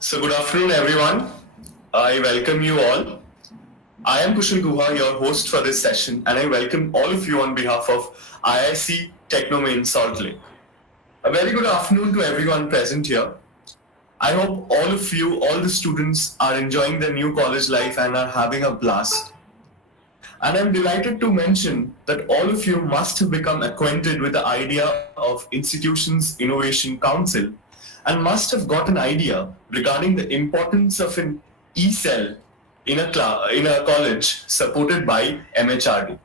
So good afternoon, everyone. I welcome you all. I am Kushal Guha, your host for this session, and I welcome all of you on behalf of IIC Techno in Salt Lake. A very good afternoon to everyone present here. I hope all of you, all the students, are enjoying their new college life and are having a blast. And I'm delighted to mention that all of you must have become acquainted with the idea of Institutions Innovation Council and must have got an idea regarding the importance of an e-cell in a college supported by MHRD.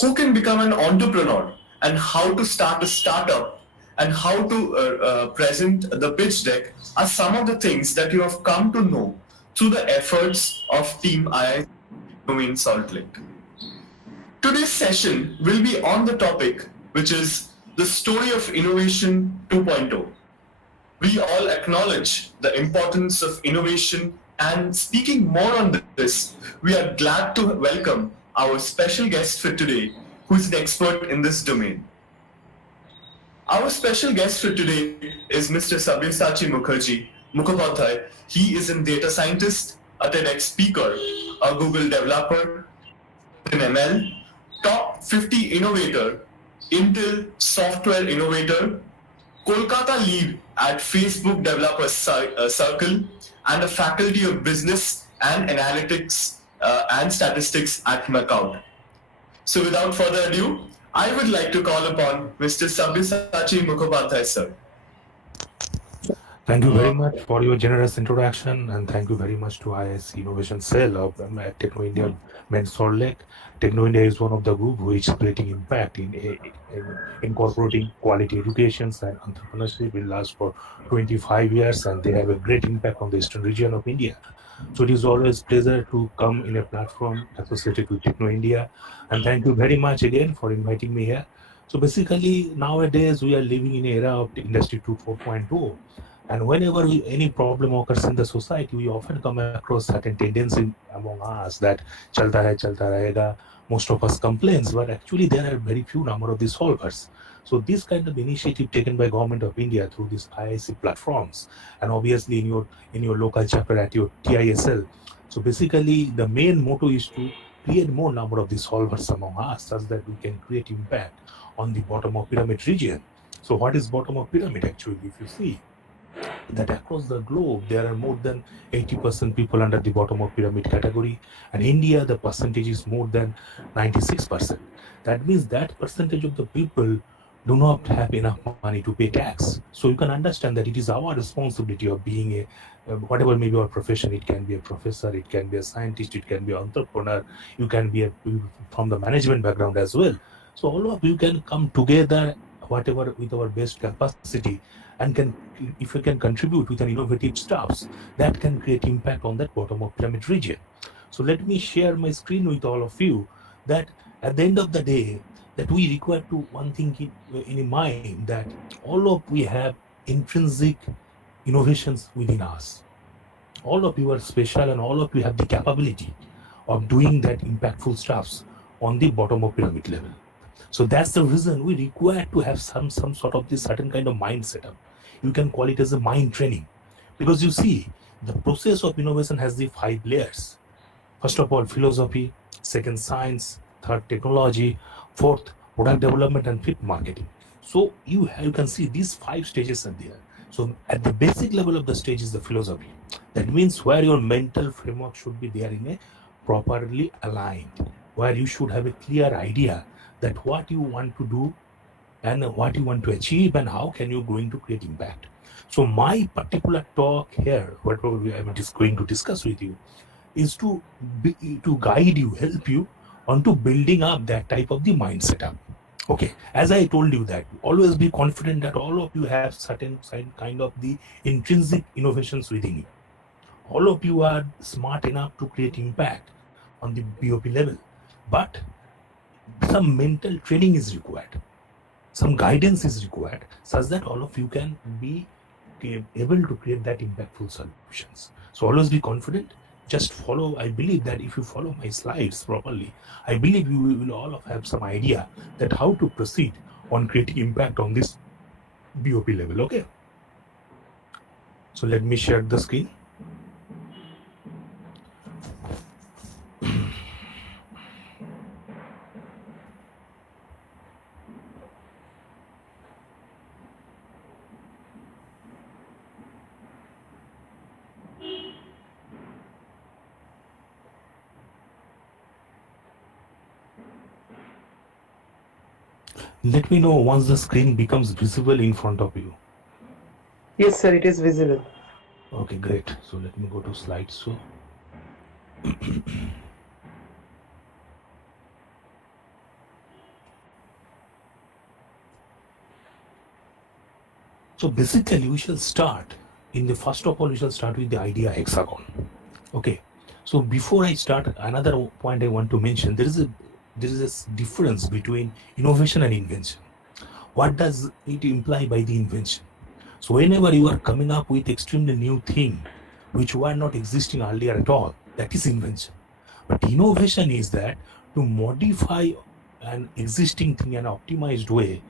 Who can become an entrepreneur and how to start a startup and how to present the pitch deck are some of the things that you have come to know through the efforts of Team II in Salt Lake. Today's session will be on the topic, which is the story of innovation 2.0. We all acknowledge the importance of innovation, and speaking more on this, we are glad to welcome our special guest for today, who is an expert in this domain. Our special guest for today is Mr. Sabyasachi Mukhopadhyay. He is a data scientist, a TEDx speaker, a Google developer, in ML, top 50 innovator, Intel software innovator, Kolkata lead at Facebook Developer Circle, and a faculty of business and analytics and statistics at McCout. So without further ado, I would like to call upon Mr. Sabyasachi Mukhopadhyay, sir. Thank you very much for your generous introduction, and thank you very much to IIC Innovation Cell of Techno India Men's Salt Lake. Techno India is one of the group which is creating impact in incorporating quality educations and entrepreneurship. Will last for 25 years, and they have a great impact on the eastern region of India. So it is always pleasure to come in a platform associated with Techno India, and thank you very much again for inviting me here. So basically, nowadays we are living in an era of the Industry 4.0. And whenever any problem occurs in the society, we often come across certain tendency among us that chalta rahega. Most of us complains, but actually there are very few number of the solvers. So this kind of initiative taken by Government of India through these IIC platforms, and obviously in your local chapter at your TISL. So basically the main motto is to create more number of the solvers among us, such that we can create impact on the bottom of pyramid region. So what is bottom of pyramid actually? If you see that across the globe there are more than 80% people under the bottom of pyramid category, and India the percentage is more than 96%. That means that percentage of the people do not have enough money to pay tax. So you can understand that it is our responsibility of being a whatever may be our profession. It can be a professor, it can be a scientist, it can be an entrepreneur, you can be from the management background as well. So all of you can come together whatever with our best capacity, and can, if we can contribute with an innovative stuffs, that can create impact on that bottom of pyramid region. So let me share my screen with all of you, that at the end of the day, that we require to one thing in mind, that all of we have intrinsic innovations within us. All of you are special, and all of you have the capability of doing that impactful stuffs on the bottom of pyramid level. So that's the reason we require to have some sort of this certain kind of mind setup. You can call it as a mind training, because you see the process of innovation has the 5 layers. First of all, philosophy; second, science; third, technology; fourth, product development; and fifth, marketing. So you can see these 5 stages are there. So at the basic level of the stage is the philosophy. That means where your mental framework should be there in a properly aligned, where you should have a clear idea that what you want to do and what you want to achieve, and how can you going to create impact. So my particular talk here, what I'm just going to discuss with you, is to guide you, help you onto building up that type of the mind setup. Okay, as I told you, that always be confident that all of you have certain kind of the intrinsic innovations within you. All of you are smart enough to create impact on the BOP level, but some mental training is required, some guidance is required, such that all of you can be able to create that impactful solutions. So always be confident, just follow. I believe that if you follow my slides properly, I believe you will all have some idea that how to proceed on creating impact on this BOP level. Okay, So let me share the screen. Let me know once the screen becomes visible in front of you. Yes, sir, it is visible. Okay, great. So let me go to slideshow. So basically, we shall start in the first of all, we shall start with the idea hexagon. Okay. So before I start, another point I want to mention: there is a difference between innovation and invention. What does it imply by the invention? So whenever you are coming up with extremely new thing, which were not existing earlier at all, that is invention. But innovation is that to modify an existing thing in an optimized way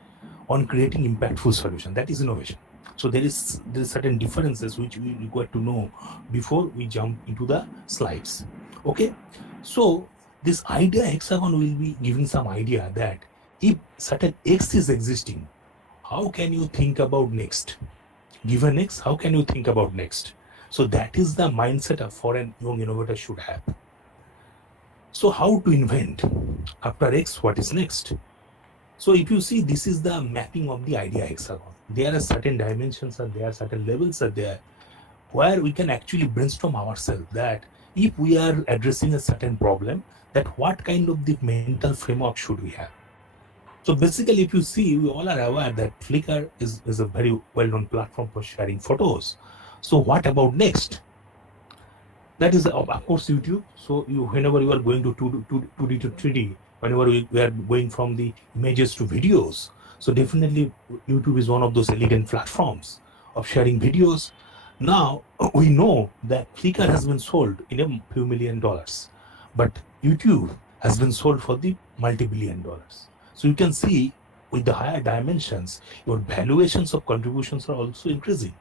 on creating impactful solution. That is innovation. So there is certain differences which we require to know before we jump into the slides. Okay, so this idea hexagon will be giving some idea that if certain X is existing, how can you think about next? Given X, how can you think about next? So that is the mindset a foreign young innovator should have. So how to invent? After X, what is next? So if you see, this is the mapping of the idea hexagon. There are certain dimensions and there are certain levels are there where we can actually brainstorm ourselves that if we are addressing a certain problem, that what kind of the mental framework should we have? So basically, if you see, we all are aware that Flickr is a very well-known platform for sharing photos. So what about next? That is of course YouTube. So whenever you are going to 2D to 3D, whenever we are going from the images to videos, so definitely YouTube is one of those elegant platforms of sharing videos. Now we know that Flickr has been sold in a few $1,000,000, but YouTube has been sold for the multi-billion-dollars. So you can see with the higher dimensions, your valuations of contributions are also increasing.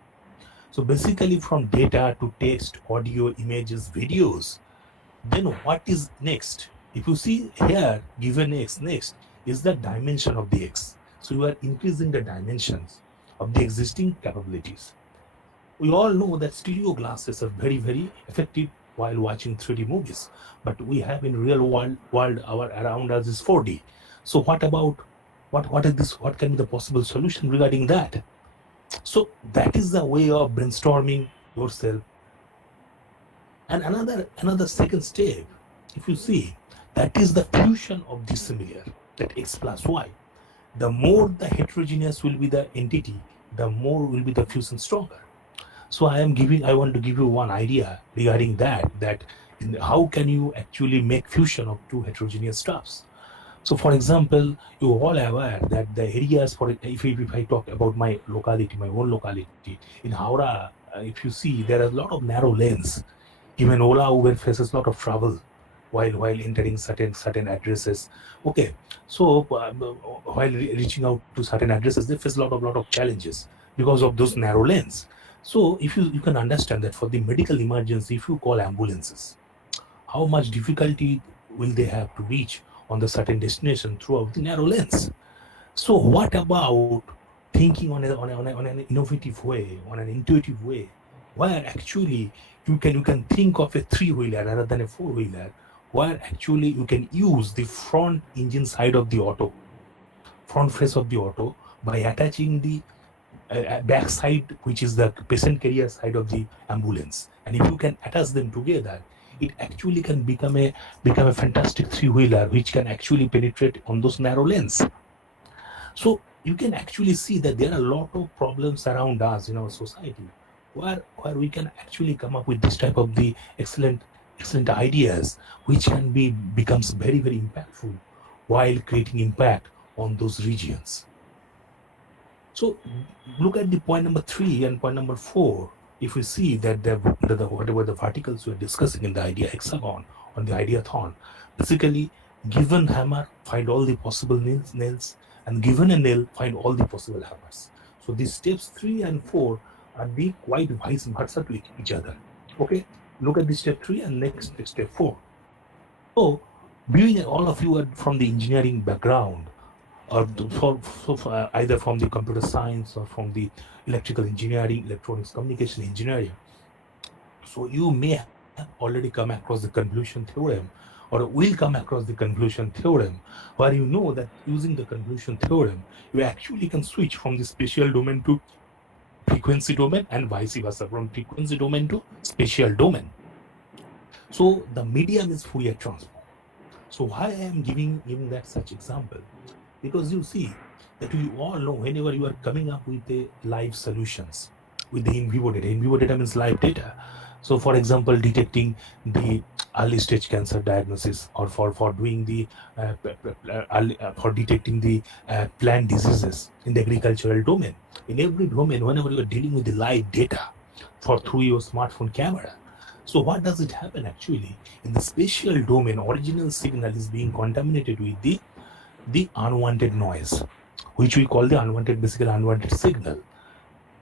So basically from data to text, audio, images, videos, then what is next? If you see here, given X, next is the dimension of the X. So you are increasing the dimensions of the existing capabilities. We all know that stereo glasses are very, very effective while watching 3D movies, but we have in real world our around us is 4D. So what about what is this? What can be the possible solution regarding that? So that is the way of brainstorming yourself. And another second step, if you see, that is the fusion of dissimilar, that X plus Y. The more the heterogeneous will be the entity, the more will be the fusion stronger. So I want to give you one idea regarding that how can you actually make fusion of two heterogeneous stuffs. So for example, you all aware that the areas for if I talk about my locality, my own locality in Howrah, if you see, there are a lot of narrow lanes. Even Ola Uber faces a lot of trouble while entering certain addresses. Okay, so while reaching out to certain addresses, they face a lot of challenges because of those narrow lanes. So if you can understand that for the medical emergency, if you call ambulances, how much difficulty will they have to reach on the certain destination throughout the narrow lanes? So what about thinking on an innovative way, on an intuitive way, where actually you can think of a three-wheeler rather than a four-wheeler, where actually you can use the front engine side of the auto, front face of the auto, by attaching the back side, which is the patient carrier side of the ambulance. And if you can attach them together, it actually can become a fantastic three-wheeler which can actually penetrate on those narrow lanes. So you can actually see that there are a lot of problems around us in our society where we can actually come up with this type of the excellent ideas which can becomes very, very impactful while creating impact on those regions. So look at the point number 3 and point number 4. If we see that whatever the verticals we are discussing in the idea hexagon on the ideathon, basically given hammer, find all the possible nails, and given a nail, find all the possible hammers. So these steps 3 and 4 are they quite vice versa to each other. Okay, look at this step 3 and next step 4. So, being all of you are from the engineering background, or either from the computer science or from the electrical engineering, electronics communication engineering, so you may have already come across the convolution theorem, or will come across the convolution theorem, where you know that using the convolution theorem, you actually can switch from the spatial domain to frequency domain and vice versa, from frequency domain to spatial domain. So the medium is Fourier transform. So why I am giving that such example? Because you see that you all know whenever you are coming up with the live solutions with the in vivo data means live data. So for example, detecting the early stage cancer diagnosis, or for doing the for detecting the plant diseases in the agricultural domain. In every domain, whenever you are dealing with the live data for through your smartphone camera, so what does it happen actually? In the spatial domain, original signal is being contaminated with the unwanted noise, which we call the basically unwanted signal,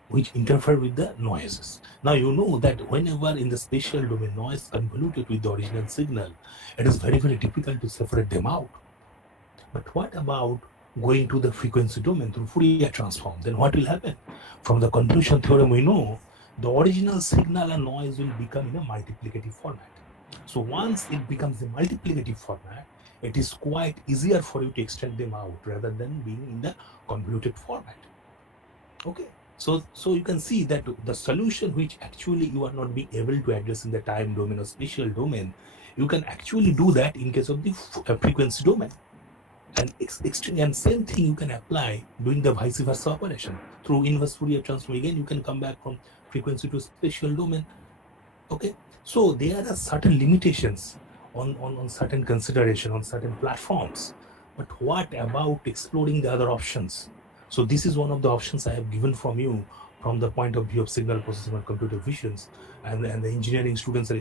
which interfere with the noises. Now you know that whenever in the spatial domain noise convoluted with the original signal, it is very, very difficult to separate them out. But what about going to the frequency domain through Fourier transform? Then what will happen? From the convolution theorem, we know the original signal and noise will become in a multiplicative format. So once it becomes a multiplicative format, it is quite easier for you to extract them out rather than being in the convoluted format. Okay. So you can see that the solution which actually you are not being able to address in the time domain or spatial domain, you can actually do that in case of the frequency domain. And same thing you can apply doing the vice versa operation through inverse Fourier transform. Again, you can come back from frequency to spatial domain. Okay, so there are certain limitations on certain consideration on certain platforms. But what about exploring the other options? So this is one of the options I have given from you from the point of view of signal processing and computer visions, and the engineering students are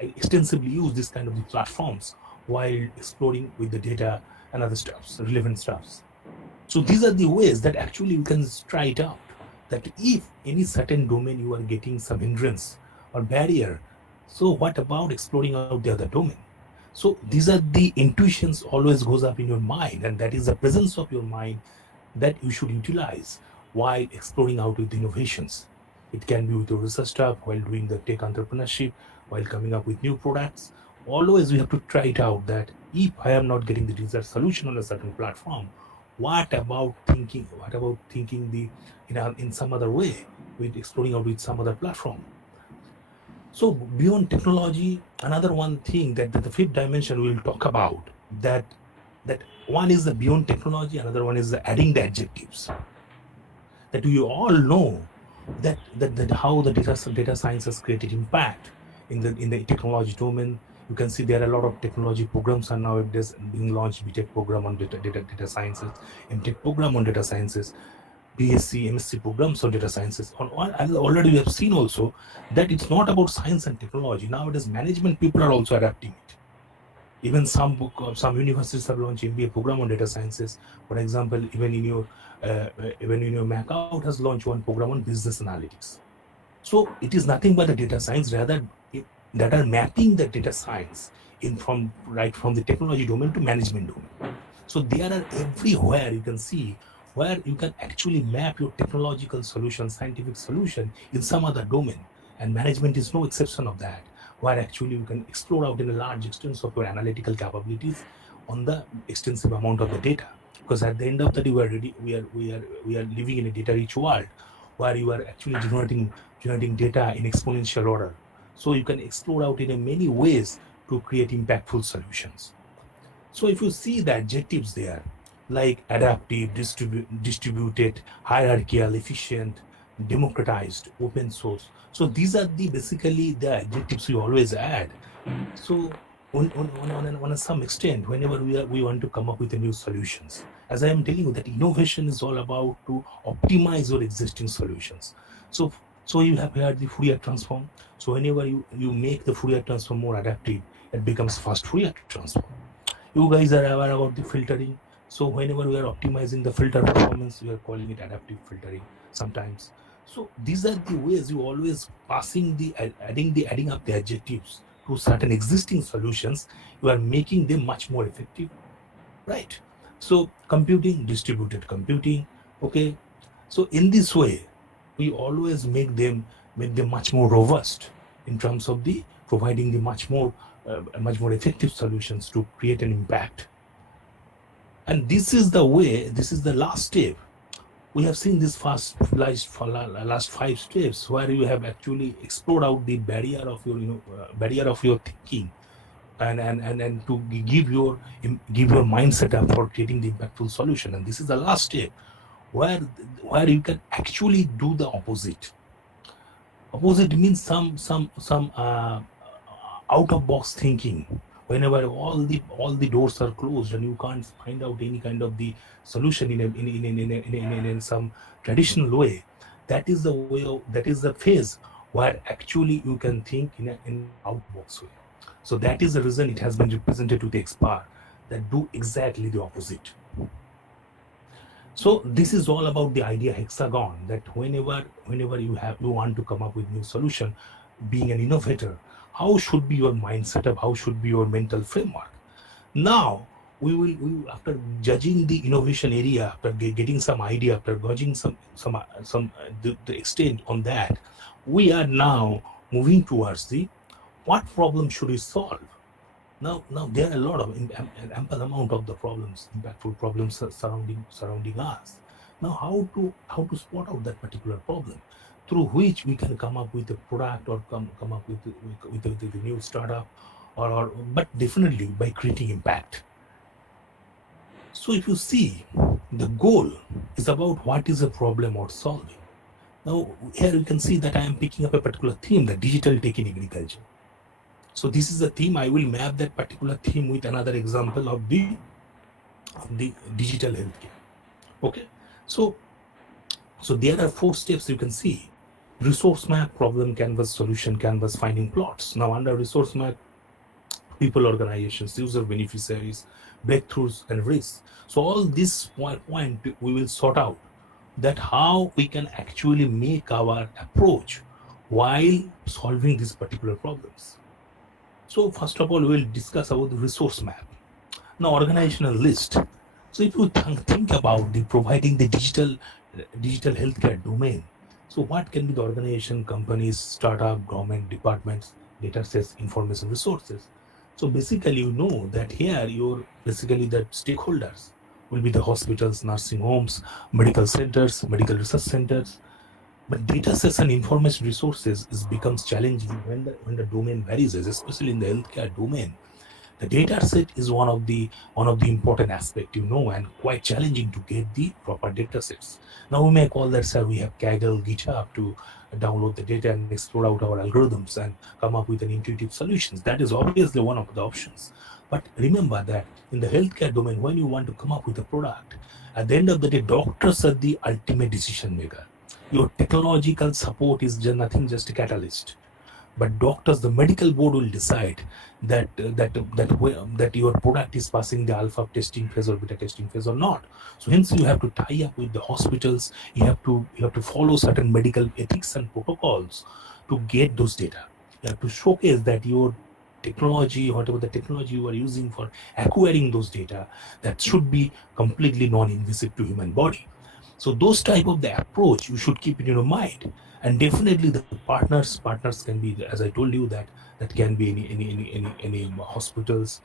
extensively use this kind of the platforms while exploring with the data and other stuffs, relevant stuffs. So these are the ways that actually you can try it out. That if any certain domain you are getting some hindrance or barrier, so what about exploring out the other domain? So these are the intuitions always goes up in your mind, and that is the presence of your mind that you should utilize while exploring out with innovations. It can be with your research stuff, while doing the tech entrepreneurship, while coming up with new products. Always we have to try it out that if I am not getting the desired solution on a certain platform, what about thinking the in some other way, with exploring out with some other platform. So beyond technology, another one thing that the fifth dimension we'll talk about, that one is the beyond technology, another one is the adding the adjectives. That we all know that how the data science has created impact in the technology domain. You can see there are a lot of technology programs are nowadays being launched. BTech program on data sciences, MTech program on data sciences, BSc, MSc programs on data sciences. Already we have seen also that it's not about science and technology. Nowadays, management people are also adapting it. Even some universities have launched MBA program on data sciences. For example, even in your MacOut has launched one program on business analytics. So it is nothing but the data science, rather that are mapping the data science from the technology domain to management domain. So there are everywhere you can see where you can actually map your technological solution, scientific solution in some other domain, and management is no exception of that, where actually you can explore out in a large extent of your analytical capabilities on the extensive amount of the data. Because at the end of the day, we are living in a data-rich world where you are actually generating data in exponential order. So you can explore out in a many ways to create impactful solutions. So if you see the adjectives there, like adaptive, distributed, hierarchical, efficient, democratized, open source. So these are basically the adjectives we always add. So on some extent, whenever we want to come up with the new solutions, as I am telling you, that innovation is all about to optimize your existing solutions. So you have here the Fourier transform. So whenever you make the Fourier transform more adaptive, it becomes fast Fourier transform. You guys are aware about the filtering. So whenever we are optimizing the filter performance, we are calling it adaptive filtering sometimes. So these are the ways you always adding up the adjectives to certain existing solutions. You are making them much more effective, right? So computing, distributed computing, okay. So in this way, we always make them much more robust in terms of the providing the much more effective solutions to create an impact. And this is the way. This is the last step. We have seen this last 5 steps where you have actually explored out the barrier of your thinking, and to give your mindset up for creating the impactful solution. And this is the last step where you can actually do the opposite. Opposite means some out of box thinking. Whenever all the doors are closed and you can't find out any kind of the solution in some traditional way, that is the phase where actually you can think in out of box way. So that is the reason it has been represented to the expert that do exactly the opposite. So this is all about the idea hexagon, that whenever you want to come up with new solution, being an innovator, how should be your mind setup, how should be your mental framework. Now we after judging the innovation area, after getting some idea, after gauging the extent on that, we are now moving towards the what problem should we solve. Now there are a lot of an ample amount of the problems, impactful problems surrounding us. Now how to spot out that particular problem through which we can come up with a product or come up with a new startup, or but definitely by creating impact. So if you see, the goal is about what is a problem or solving. Now here you can see that I am picking up a particular theme, the digital tech in agriculture. So this is a theme. I will map that particular theme with another example of the digital healthcare. Okay. So there are 4 steps you can see: resource map, problem canvas, solution canvas, finding plots. Now under resource map, people, organizations, user beneficiaries, breakthroughs, and risks. So all this point we will sort out that how we can actually make our approach while solving these particular problems. So first of all, we will discuss about the resource map. Now organizational list. So if you think about the providing the digital healthcare domain, so what can be the organization, companies, startup, government departments, data sets, information resources. So basically, you know that here you're basically the stakeholders will be the hospitals, nursing homes, medical centers, medical research centers. But data sets and information resources becomes challenging when the domain varies, especially in the healthcare domain. The data set is one of the important aspect, and quite challenging to get the proper data sets. Now we may call that, sir, we have Kaggle, GitHub to download the data and explore out our algorithms and come up with an intuitive solutions. That is obviously one of the options. But remember that in the healthcare domain, when you want to come up with a product, at the end of the day, doctors are the ultimate decision maker. Your technological support is just a catalyst. But doctors, the medical board will decide that your product is passing the alpha testing phase or beta testing phase or not. So hence you have to tie up with the hospitals. You have to follow certain medical ethics and protocols to get those data. You have to showcase that your technology, whatever the technology you are using for acquiring those data, that should be completely non-invasive to human body. So those type of the approach you should keep in your mind. And definitely the partners can be, as I told you, that can be any hospitals,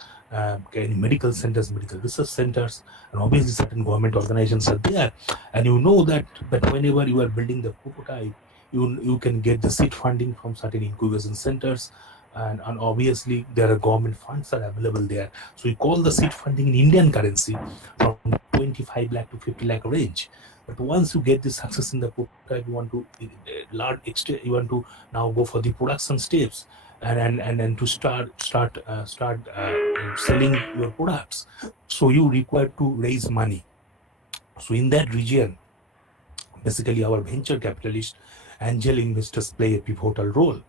any medical centers, medical research centers, and obviously certain government organizations are there. And you know that whenever you are building the prototype, you can get the seed funding from certain incubation centers, and obviously there are government funds are available there. So we call the seed funding in Indian currency from 25 lakh to 50 lakh range. But once you get the success in the prototype, you want to now go for the production steps, and to start selling your products. So you require to raise money. So in that region, basically our venture capitalist angel investors play a pivotal role,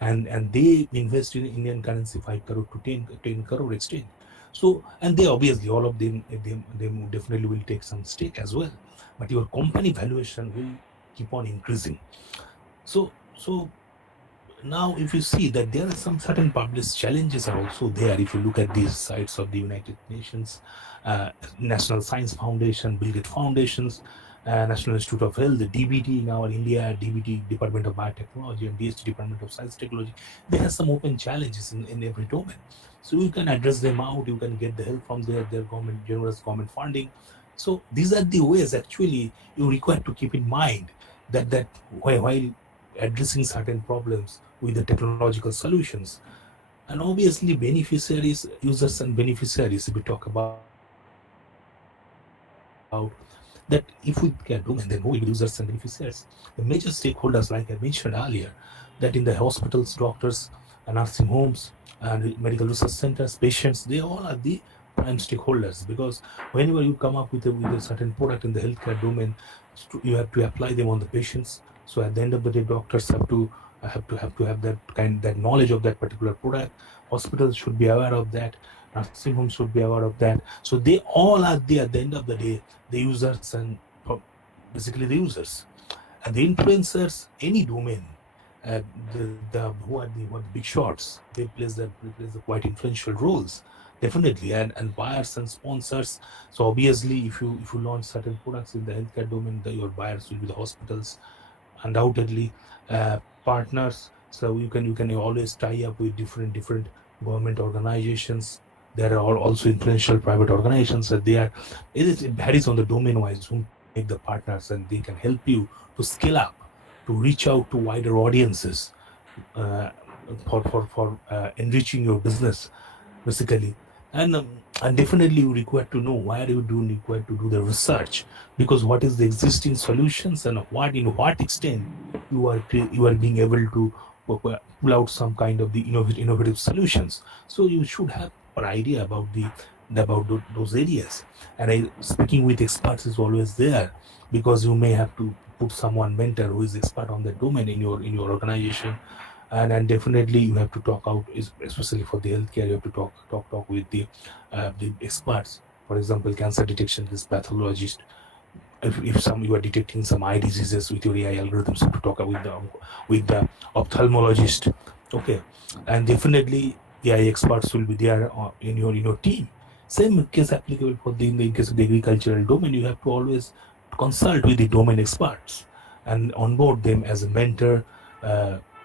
and they invest in Indian currency 5 crore to 10 crore exchange. So, and they obviously, all of them definitely will take some stake as well. But your company valuation keep on increasing. So now if you see that there are some certain published challenges are also there. If you look at these sites of the United Nations, National Science Foundation, Bill Gates Foundations, National Institute of Health, the DBT in our India, DBT, Department of Biotechnology, and DHT, Department of Science Technology, they have some open challenges in every domain. So you can address them out, you can get the help from their government, generous government funding. So these are the ways actually you require to keep in mind that while addressing certain problems with the technological solutions. And obviously beneficiaries, users and beneficiaries, if we talk about that, if we can domain, then who will be the users and beneficiaries? The major stakeholders, like I mentioned earlier, that in the hospitals, doctors, nursing homes, and medical research centers, patients, they all are the prime stakeholders, because whenever you come up with a certain product in the healthcare domain, you have to apply them on the patients. So at the end of the day, doctors have that knowledge of that particular product. Hospitals should be aware of that. Nursing homes should be aware of that. So they all are there at the end of the day, the users and basically the users and the influencers. Any domain, who are the big shots, they plays the quite influential roles, definitely, and buyers and sponsors. So obviously, if you launch certain products in the healthcare domain, your buyers will be the hospitals, undoubtedly, partners. So you can always tie up with different government organizations. There are also influential private organizations that it varies on the domain wise whom to make the partners, and they can help you to scale up, to reach out to wider audiences, uh, for enriching your business, basically. And definitely you require to know why you do require to do the research, because what is the existing solutions and what extent you are being able to pull out some kind of the innovative solutions. So you should have an idea about those areas. And speaking with experts is always there, because you may have to put someone mentor who is expert on the domain in your organization. And definitely you have to talk out, especially for the healthcare. You have to talk with the experts. For example, cancer detection, this pathologist. If you are detecting some eye diseases with your AI algorithms, you have to talk with the ophthalmologist. Okay, and definitely the AI experts will be there in your team. Same case applicable for in the case of the agricultural domain. You have to always consult with the domain experts and onboard them as a mentor,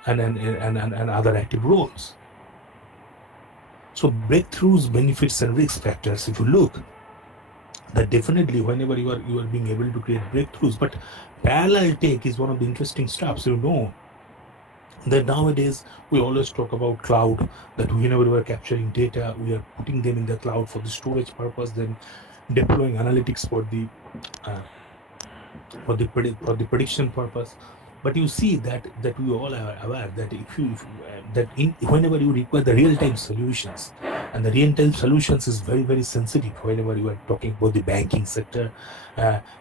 and other active roles. So breakthroughs, benefits, and risk factors. If you look, that definitely whenever you are being able to create breakthroughs, but parallel take is one of the interesting stuffs. That nowadays we always talk about cloud, that whenever we are capturing data, we are putting them in the cloud for the storage purpose, then deploying analytics uh, for the prediction purpose. But you see that we all are aware that whenever you require the real-time solutions, and the real-time solutions is very sensitive whenever you are talking about the banking sector,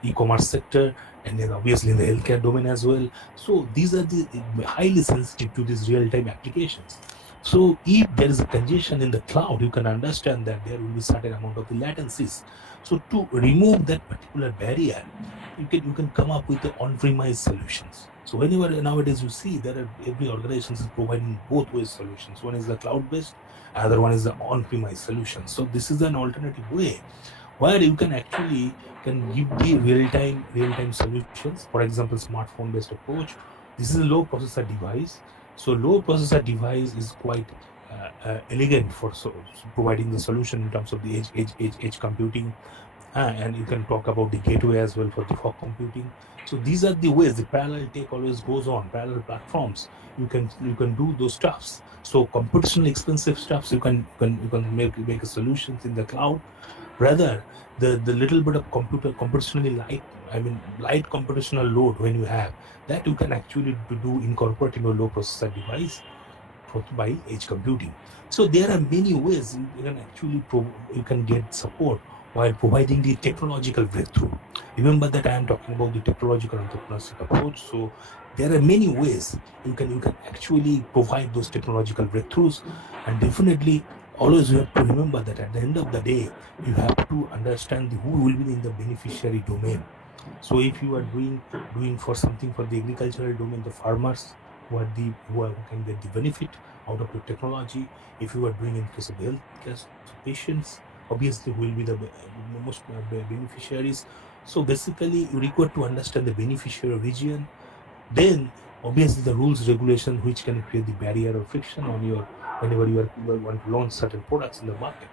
e-commerce sector, and then obviously in the healthcare domain as well. So these are the highly sensitive to these real-time applications. So if there is a congestion in the cloud, you can understand that there will be certain amount of the latencies. So to remove that particular barrier, you can come up with the on-premise solutions. So whenever nowadays you see every organization is providing both ways solutions. One is the cloud-based, other one is the on-premise solution. So this is an alternative way where you can actually give the real-time solutions. For example, smartphone-based approach. This is a low processor device. So low processor device is quite elegant for providing the solution in terms of the edge computing. And you can talk about the gateway as well for the fog computing. So these are the ways the parallel take always goes on. Parallel platforms, you can do those stuffs. So computational expensive stuffs, you can make solutions in the cloud. Rather, the little bit of computationally light computational load when you have that, you can actually incorporate in a low processor device by edge computing. So there are many ways you can actually you can get support while providing the technological breakthrough. Remember that I am talking about the technological entrepreneurship approach. So there are many ways you can actually provide those technological breakthroughs. And definitely always you have to remember that at the end of the day, you have to understand who will be in the beneficiary domain. So if you are doing for something for the agricultural domain, the farmers who can get the benefit out of your technology. If you are doing in case of the healthcare, so patients obviously will be the most beneficiaries. So basically, you require to understand the beneficiary region. Then obviously the rules regulation which can create the barrier or friction on your whenever you want to launch certain products in the market.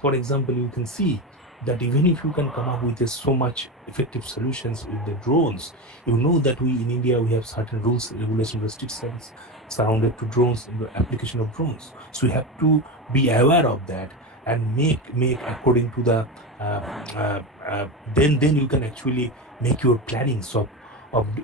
For example, you can see that even if you can come up with so much effective solutions with the drones, you know that we in India we have certain rules, regulation, restrictions surrounded to drones and the application of drones. So we have to be aware of that and make according to the uh, then you can actually make your plannings of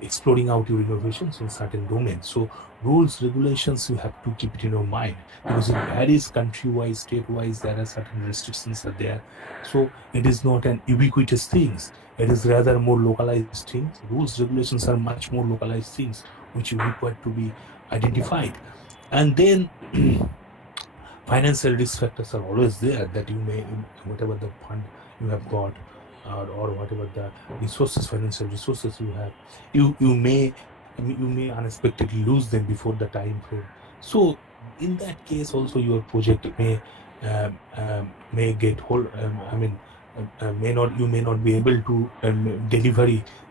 exploring out your innovations in certain domains. So rules, regulations, you have to keep it in your mind because it varies country-wise, state-wise. There are certain restrictions are there. So it is not an ubiquitous things. It is rather more localized things. Rules, regulations are much more localized things which you require to be identified. And then financial risk factors are always there that you may whatever the fund you have got or whatever the resources, financial resources you have, you may you may unexpectedly lose them before the time frame. So in that case also your project may get hold may not you may not be able to deliver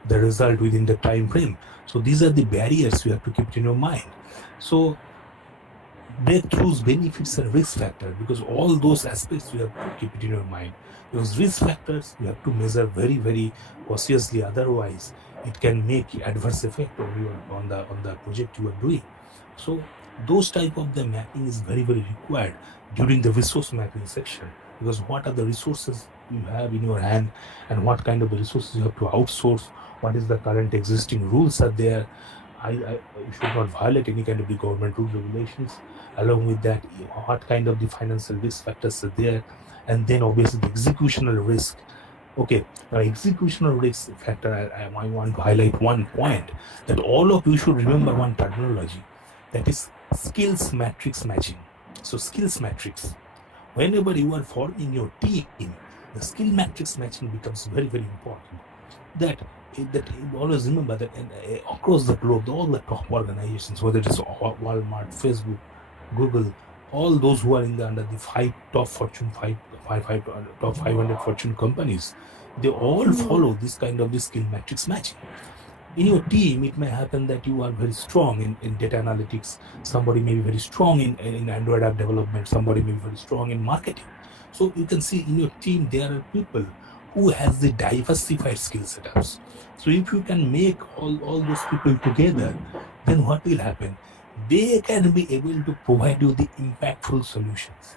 the result within the time frame. So these are the barriers you have to keep in your mind. So breakthroughs, benefits, and risk factor, because all those aspects you have to keep it in your mind. Because risk factors you have to measure very, very cautiously. Otherwise, it can make adverse effect on the project you are doing. So those type of the mapping is very, very required during the resource mapping section. Because what are the resources you have in your hand, and what kind of resources you have to outsource? What is the current existing rules are there? You should not violate any kind of the government rule regulations. Along with that, what kind of the financial risk factors are there, and then obviously the executional risk. Okay, now executional risk factor, I want to highlight one point that all of you should remember one terminology, that is skills matrix matching. So skills matrix, whenever you are forming your team, the skill matrix matching becomes very, very important. That that you always remember that across the globe, all the top organizations, whether it is Walmart, Facebook, Google, all those who are in the under the five top Fortune top 500 Fortune companies, they all follow this kind of the skill matrix matching. In your team, it may happen that you are very strong in data analytics. Somebody may be very strong in Android app development. Somebody may be very strong in marketing. So you can see in your team, there are people who has the diversified skill setups. So if you can make all those people together, then what will happen? They can be able to provide you the impactful solutions.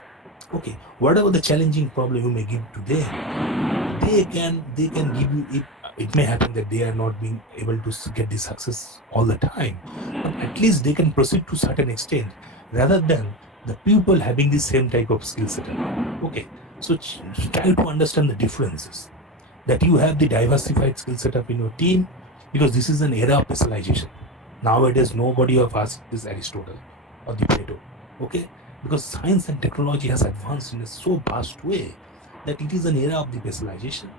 Okay, whatever the challenging problem you may give to them, they can give you it. It may happen that they are not being able to get the success all the time, but at least they can proceed to certain extent rather than the people having the same type of skill set. Okay, so try to understand the differences, that you have the diversified skill setup in your team, because this is an era of specialization. Nowadays, nobody of us is Aristotle or the Plato. Okay, because science and technology has advanced in a so vast way that it is an era of the specialization.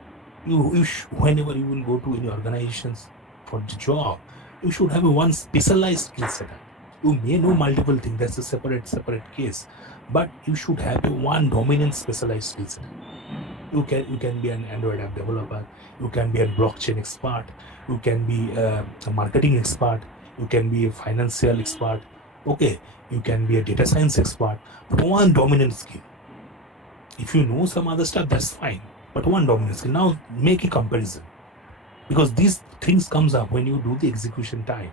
Whenever you will go to any organizations for the job, you should have a one specialized skill setup. You may know multiple things, that's a separate case, but you should have a one dominant specialized skill setup. You can be an Android app developer, you can be a blockchain expert, you can be a marketing expert, you can be a financial expert. Okay, you can be a data science expert. One dominant skill. If you know some other stuff, that's fine, but one dominant skill. Now make a comparison, because these things comes up when you do the execution time,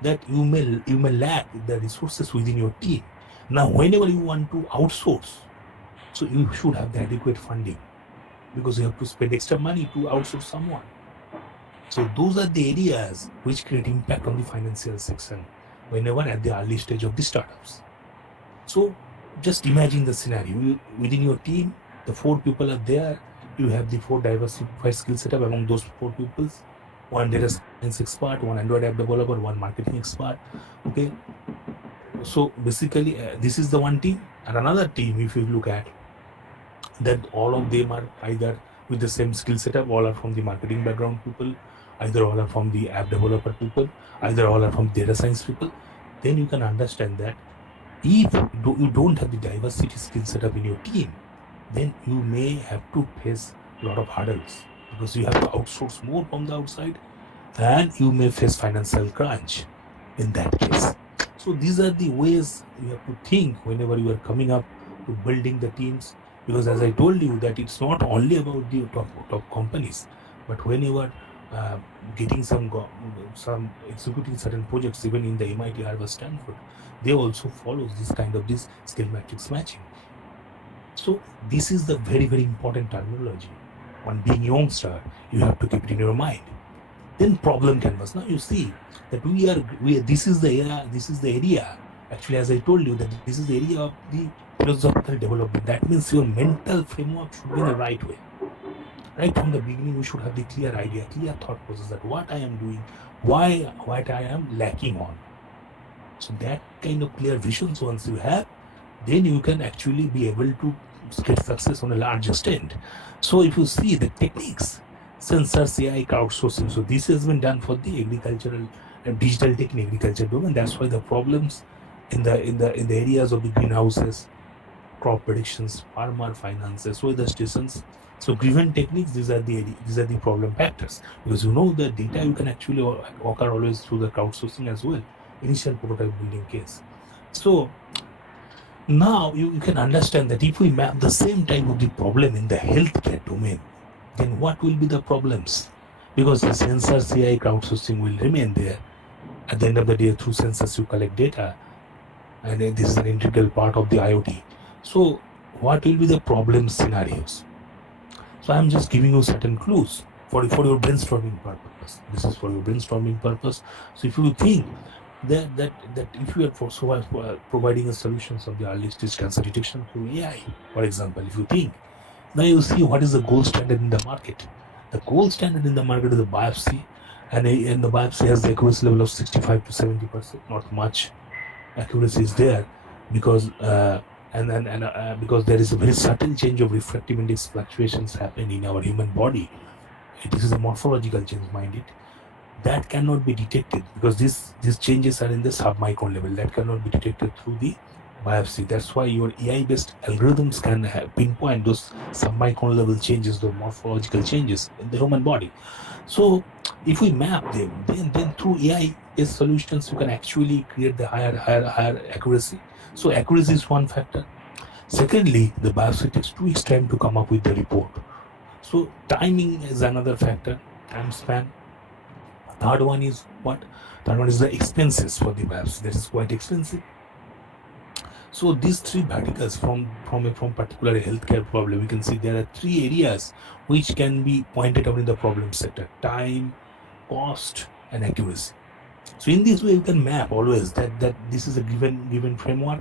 that you may lack the resources within your team. Now whenever you want to outsource, so you should have the adequate funding, because you have to spend extra money to outsource someone. So those are the areas which create impact on the financial section whenever at the early stage of the startups. So just imagine the scenario. Within your team, the four people are there. You have the four diversified skill setup among those four peoples. One data science expert, one Android app developer, one marketing expert. Okay. So basically, this is the one team. And another team, if you look at, that all of them are either with the same skill setup. All are from the marketing background people, either all are from the app developer people, either all are from data science people. Then you can understand that if you don't have the diversity skill setup in your team, then you may have to face a lot of hurdles because you have to outsource more from the outside, and you may face financial crunch in that case. So these are the ways you have to think whenever you are coming up to building the teams, because as I told you that it's not only about the top companies, but when you are uh, getting some executing certain projects even in the MIT, Harvard, Stanford, they also follows this skill matrix matching. So this is the very important terminology. On being youngster, you have to keep it in your mind. Then problem canvas. Now you see that we this is the area. Actually, as I told you, that this is the area of the philosophical development. That means your mental framework should be in the right way. Right from the beginning, we should have the clear idea, clear thought process that what I am doing, what I am lacking on. So that kind of clear visions once you have, then you can actually be able to get success on a large extent. So if you see the techniques, sensors, AI, crowdsourcing, so this has been done for the agricultural and digital tech in agriculture domain. That's why the problems in the areas of the greenhouses, crop predictions, farmer finances, weather stations. So given techniques, these are the problem factors, because you know the data you can actually occur always through the crowdsourcing as well, initial prototype building case. So now you can understand that if we map the same type of the problem in the healthcare domain, then what will be the problems? Because the sensors, AI, crowdsourcing will remain there. At the end of the day, through sensors you collect data, and this is an integral part of the IoT. So what will be the problem scenarios? So I'm just giving you certain clues for your brainstorming purpose. This is for your brainstorming purpose. So if you think that if you are providing a solutions of the early stage cancer detection through AI, for example, if you think, now you see what is the gold standard in the market. The gold standard in the market is the biopsy, and the biopsy has the accuracy level of 65 to 70%. Not much accuracy is there, because because there is a very subtle change of refractive index fluctuations happen in our human body. This is a morphological change, mind it, that cannot be detected, because these changes are in the submicron level, that cannot be detected through the biopsy. That's why your AI based algorithms can pinpoint those submicron level changes, those morphological changes in the human body. So if we map them, then through AI based solutions you can actually create the higher accuracy. So accuracy is one factor. Secondly, the biopsy takes 2 weeks time to come up with the report. So timing is another factor, time span. Third one is what? Third one is the expenses for the biopsy. That is quite expensive. So these three verticals from particular healthcare problem, we can see there are three areas which can be pointed out in the problem sector: time, cost, and accuracy. So in this way, you can map always that this is a given framework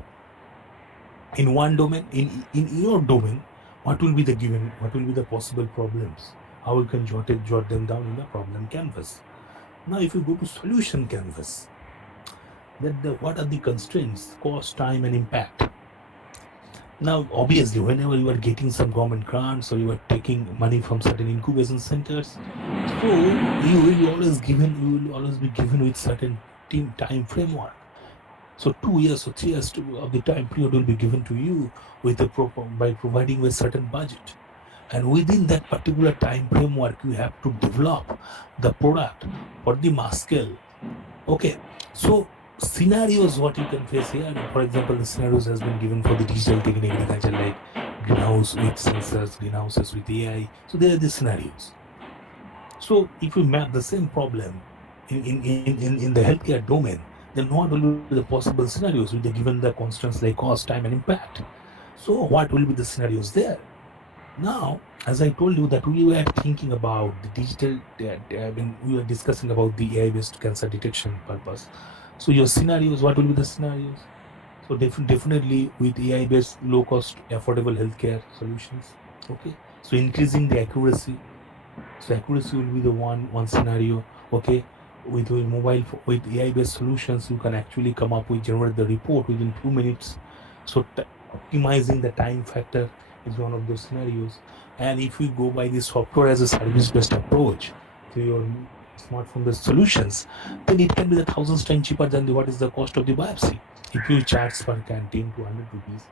in one domain. In your domain, what will be the possible problems? How you can jot them down in the problem canvas. Now, if you go to solution canvas, what are the constraints, cost, time, and impact? Now, obviously, whenever you are getting some government grants or you are taking money from certain incubation centers, so you will always be given with certain team time framework. So 2 years or 3 years of the time period will be given to you by providing with certain budget. And within that particular time framework, you have to develop the product for the mass scale. Okay, so scenarios what you can face here. For example, the scenarios has been given for the digital tech in agriculture, like greenhouse with sensors, greenhouses with AI. So there are the scenarios. So if we map the same problem in the healthcare domain, then what will be the possible scenarios with the given the constants like cost, time, and impact? So what will be the scenarios there? Now, as I told you that we were thinking about the digital, when we were discussing about the AI-based cancer detection purpose. So your scenarios, what will be the scenarios? So definitely with AI-based low-cost, affordable healthcare solutions. Okay, so increasing the accuracy. So accuracy will be the one scenario. Okay, with with AI-based solutions, you can actually come up with generate the report within 2 minutes. So optimizing the time factor is one of those scenarios. And if we go by the software as a service-based approach to your smartphone based solutions, then it can be the thousands times cheaper than what is the cost of the biopsy. If you charge per canteen 200 rupees,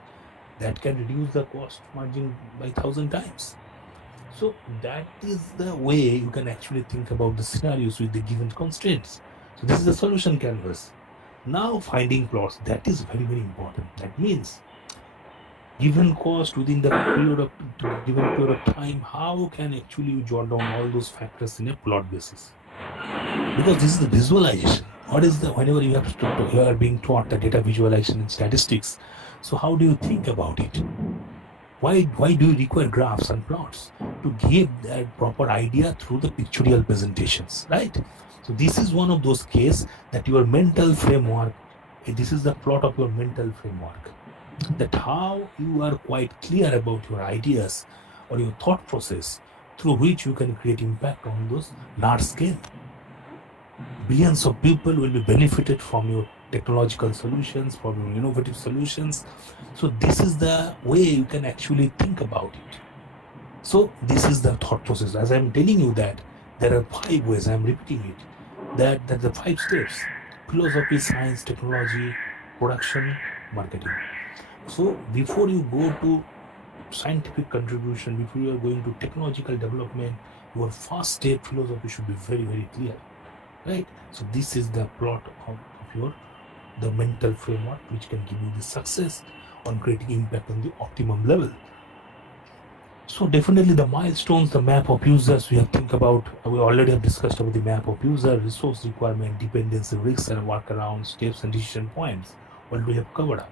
that can reduce the cost margin by 1,000 times. So that is the way you can actually think about the scenarios with the given constraints. So this is the solution canvas. Now finding plots, that is very, very important. That means given cost within the given period of time, how can actually you jot down all those factors in a plot basis? Because this is the visualization. What is the whenever you are being taught the data visualization in statistics, so how do you think about it? Why do you require graphs and plots? To give that proper idea through the pictorial presentations, right? So this is one of those cases that your mental framework, this is the plot of your mental framework, that how you are quite clear about your ideas or your thought process through which you can create impact on those large scale. Billions of people will be benefited from your technological solutions, from your innovative solutions. So this is the way you can actually think about it. So this is the thought process. As I'm telling you that there are 5 ways, I'm repeating it, that the 5 steps: philosophy, science, technology, production, marketing. So before you go to scientific contribution, before you are going to technological development, your first step philosophy should be very, very clear, right? So this is the plot of your the mental framework which can give you the success on creating impact on the optimum level. So definitely the milestones, the map of users we have think about, we already have discussed about the map of user, resource requirement, dependency, risks and workaround, steps and decision points. What we have covered up.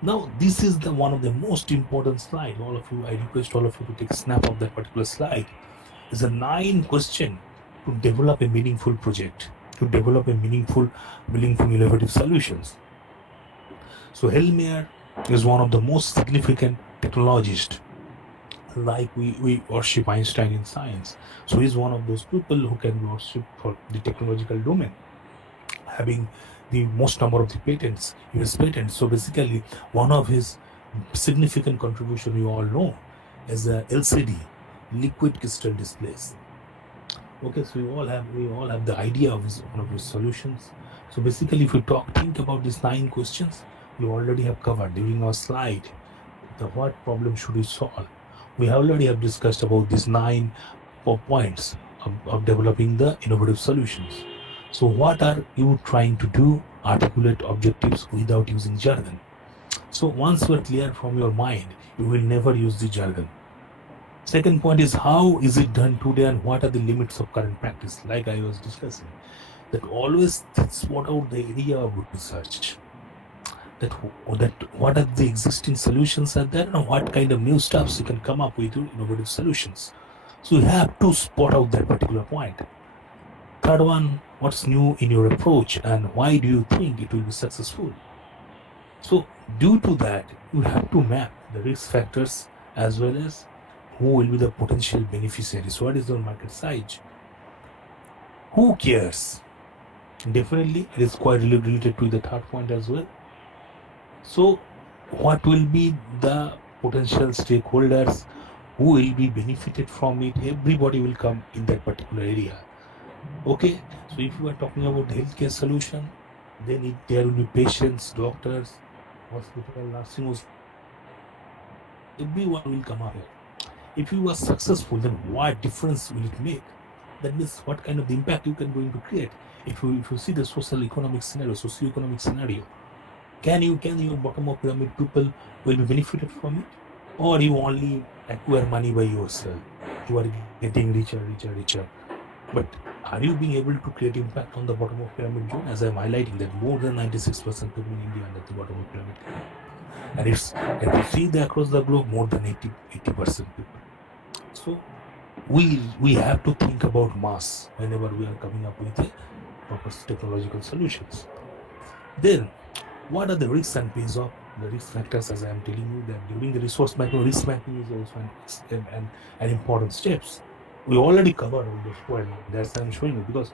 Now this is the one of the most important slide. All of you, I request all of you to take a snap of that particular slide. It's a 9 question to develop a meaningful project, to develop a meaningful innovative solutions. So Helmer is one of the most significant technologists. Like we worship Einstein in science. So he's one of those people who can be worshipped for the technological domain, having the most number of the patents, US patents. So basically, one of his significant contribution you all know is the LCD, liquid crystal displays. Okay, so we all have the idea of one of his solutions. So basically, if we think about these 9 questions, we already have covered during our slide. The what problem should we solve? We already have discussed about these 9 points of developing the innovative solutions. So what are you trying to do? Articulate objectives without using jargon. So once you are clear from your mind, you will never use the jargon. Second point is how is it done today and what are the limits of current practice? Like I was discussing, that always spot out the area of research. That what are the existing solutions are there and what kind of new stuffs you can come up with your innovative solutions. So you have to spot out that particular point. Third one, what's new in your approach and why do you think it will be successful? So due to that, you have to map the risk factors as well as who will be the potential beneficiaries. What is the market size? Who cares? Definitely, it is quite related to the third point as well. So what will be the potential stakeholders who will be benefited from it? Everybody will come in that particular area. Okay, so if you are talking about the healthcare solution, then there will be patients, doctors, hospital, nursing homes, everyone will come up here. If you are successful, then what difference will it make? That means what kind of impact you can going to create. If you see the socio-economic scenario, can your bottom of pyramid people will be benefited from it, or you only acquire money by yourself? You are getting richer. But are you being able to create impact on the bottom of pyramid zone? As I'm highlighting that more than 96% people in India are at the bottom of pyramid, and if you see that across the globe, more than 80% people. So we have to think about mass whenever we are coming up with proper technological solutions. Then, what are the risks and pays off? The risk factors, as I am telling you, that during the resource mapping, risk mapping is also an important steps. We already covered all those points. That's I'm showing you, because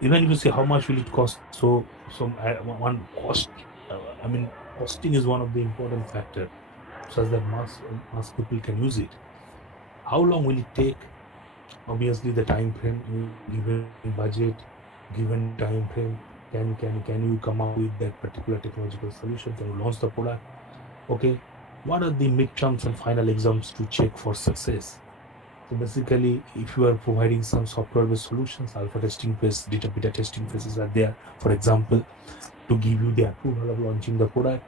even if you say how much will it cost, so one cost. I mean, costing is one of the important factor. such that mass people can use it. How long will it take? Obviously, the time frame, given budget, given time frame, can you come up with that particular technological solution? Can you launch the product? Okay, what are the midterms and final exams to check for success? So basically, if you are providing some software-based solutions, alpha testing phase, beta testing phases are there, for example, to give you the approval of launching the product.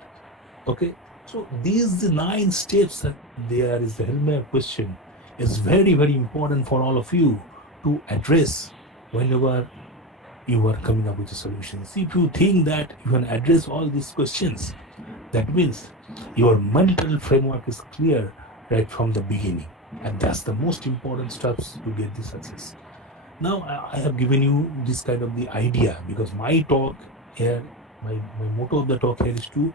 Okay, so these 9 steps that there is the Helmer question is very important for all of you to address whenever you are coming up with a solution. See, if you think that you can address all these questions, that means your mental framework is clear right from the beginning, and that's the most important steps to get the success. Now I have given you this kind of the idea because my talk here, my motto of the talk here is to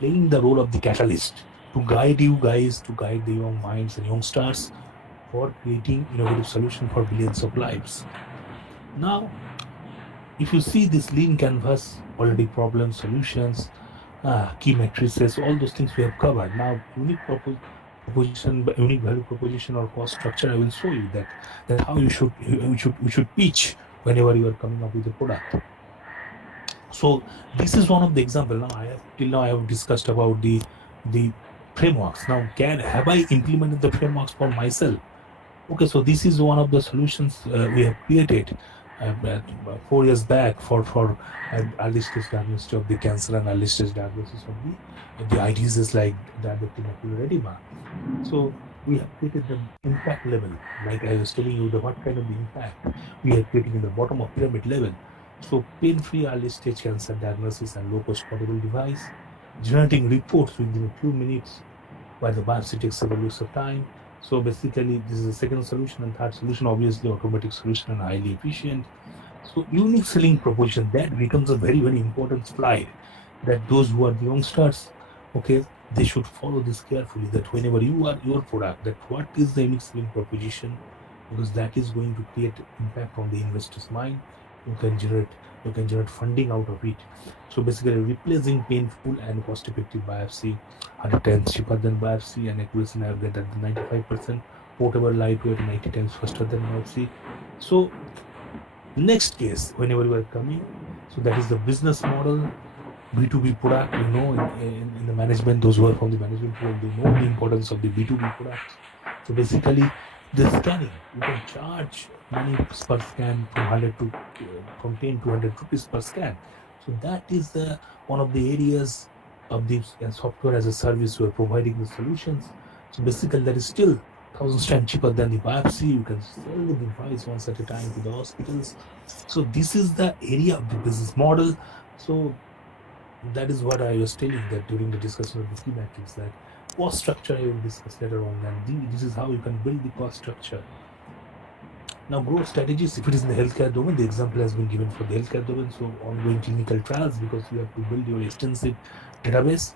playing the role of the catalyst to guide you guys, to guide the young minds and youngsters for creating innovative solution for billions of lives. Now, if you see this lean canvas, already problem solutions, key matrices, all those things we have covered. Now, unique value proposition or cost structure, I will show you that how you should pitch whenever you are coming up with a product. So this is one of the example. Now I have discussed about the frameworks. Now have I implemented the frameworks for myself? Okay, so this is one of the solutions we have created 4 years back for early stage diagnosis of the cancer and early stage diagnosis of the diseases like diabetic macular edema. So we have created the impact level, like I was telling you, what kind of the impact we are creating in the bottom of pyramid level. So pain-free early stage cancer diagnosis and low-cost portable device, generating reports within a few minutes, while the biopsy takes several weeks of time. So basically, this is the second solution, and third solution, obviously, automatic solution and highly efficient. So unique selling proposition, that becomes a very important slide. That those who are the youngsters, okay, they should follow this carefully. That whenever you are your product, that what is the unique selling proposition, because that is going to create impact on the investor's mind. You can generate funding out of it. So basically, replacing painful and cost-effective biopsy, 100 times cheaper than biopsy, and accuracy now get at 95%, portable, lightweight, 90 times faster than biopsy. So next case, whenever you are coming, so that is the business model. B2B product, in the management, those who are from the management field, they know the importance of the B2B products. So basically, the scanning, you can charge money per scan from 10 to 100 rupees per scan. So that is one of the areas of the software as a service we are providing the solutions. So basically, that is still 1,000 times cheaper than the biopsy. You can sell the device once at a time to the hospitals. So this is the area of the business model. So that is what I was telling that during the discussion of the key metrics, that cost structure I will discuss later on, and this is how you can build the cost structure. Now, growth strategies, if it is in the healthcare domain, the example has been given for the healthcare domain, so ongoing clinical trials, because you have to build your extensive database,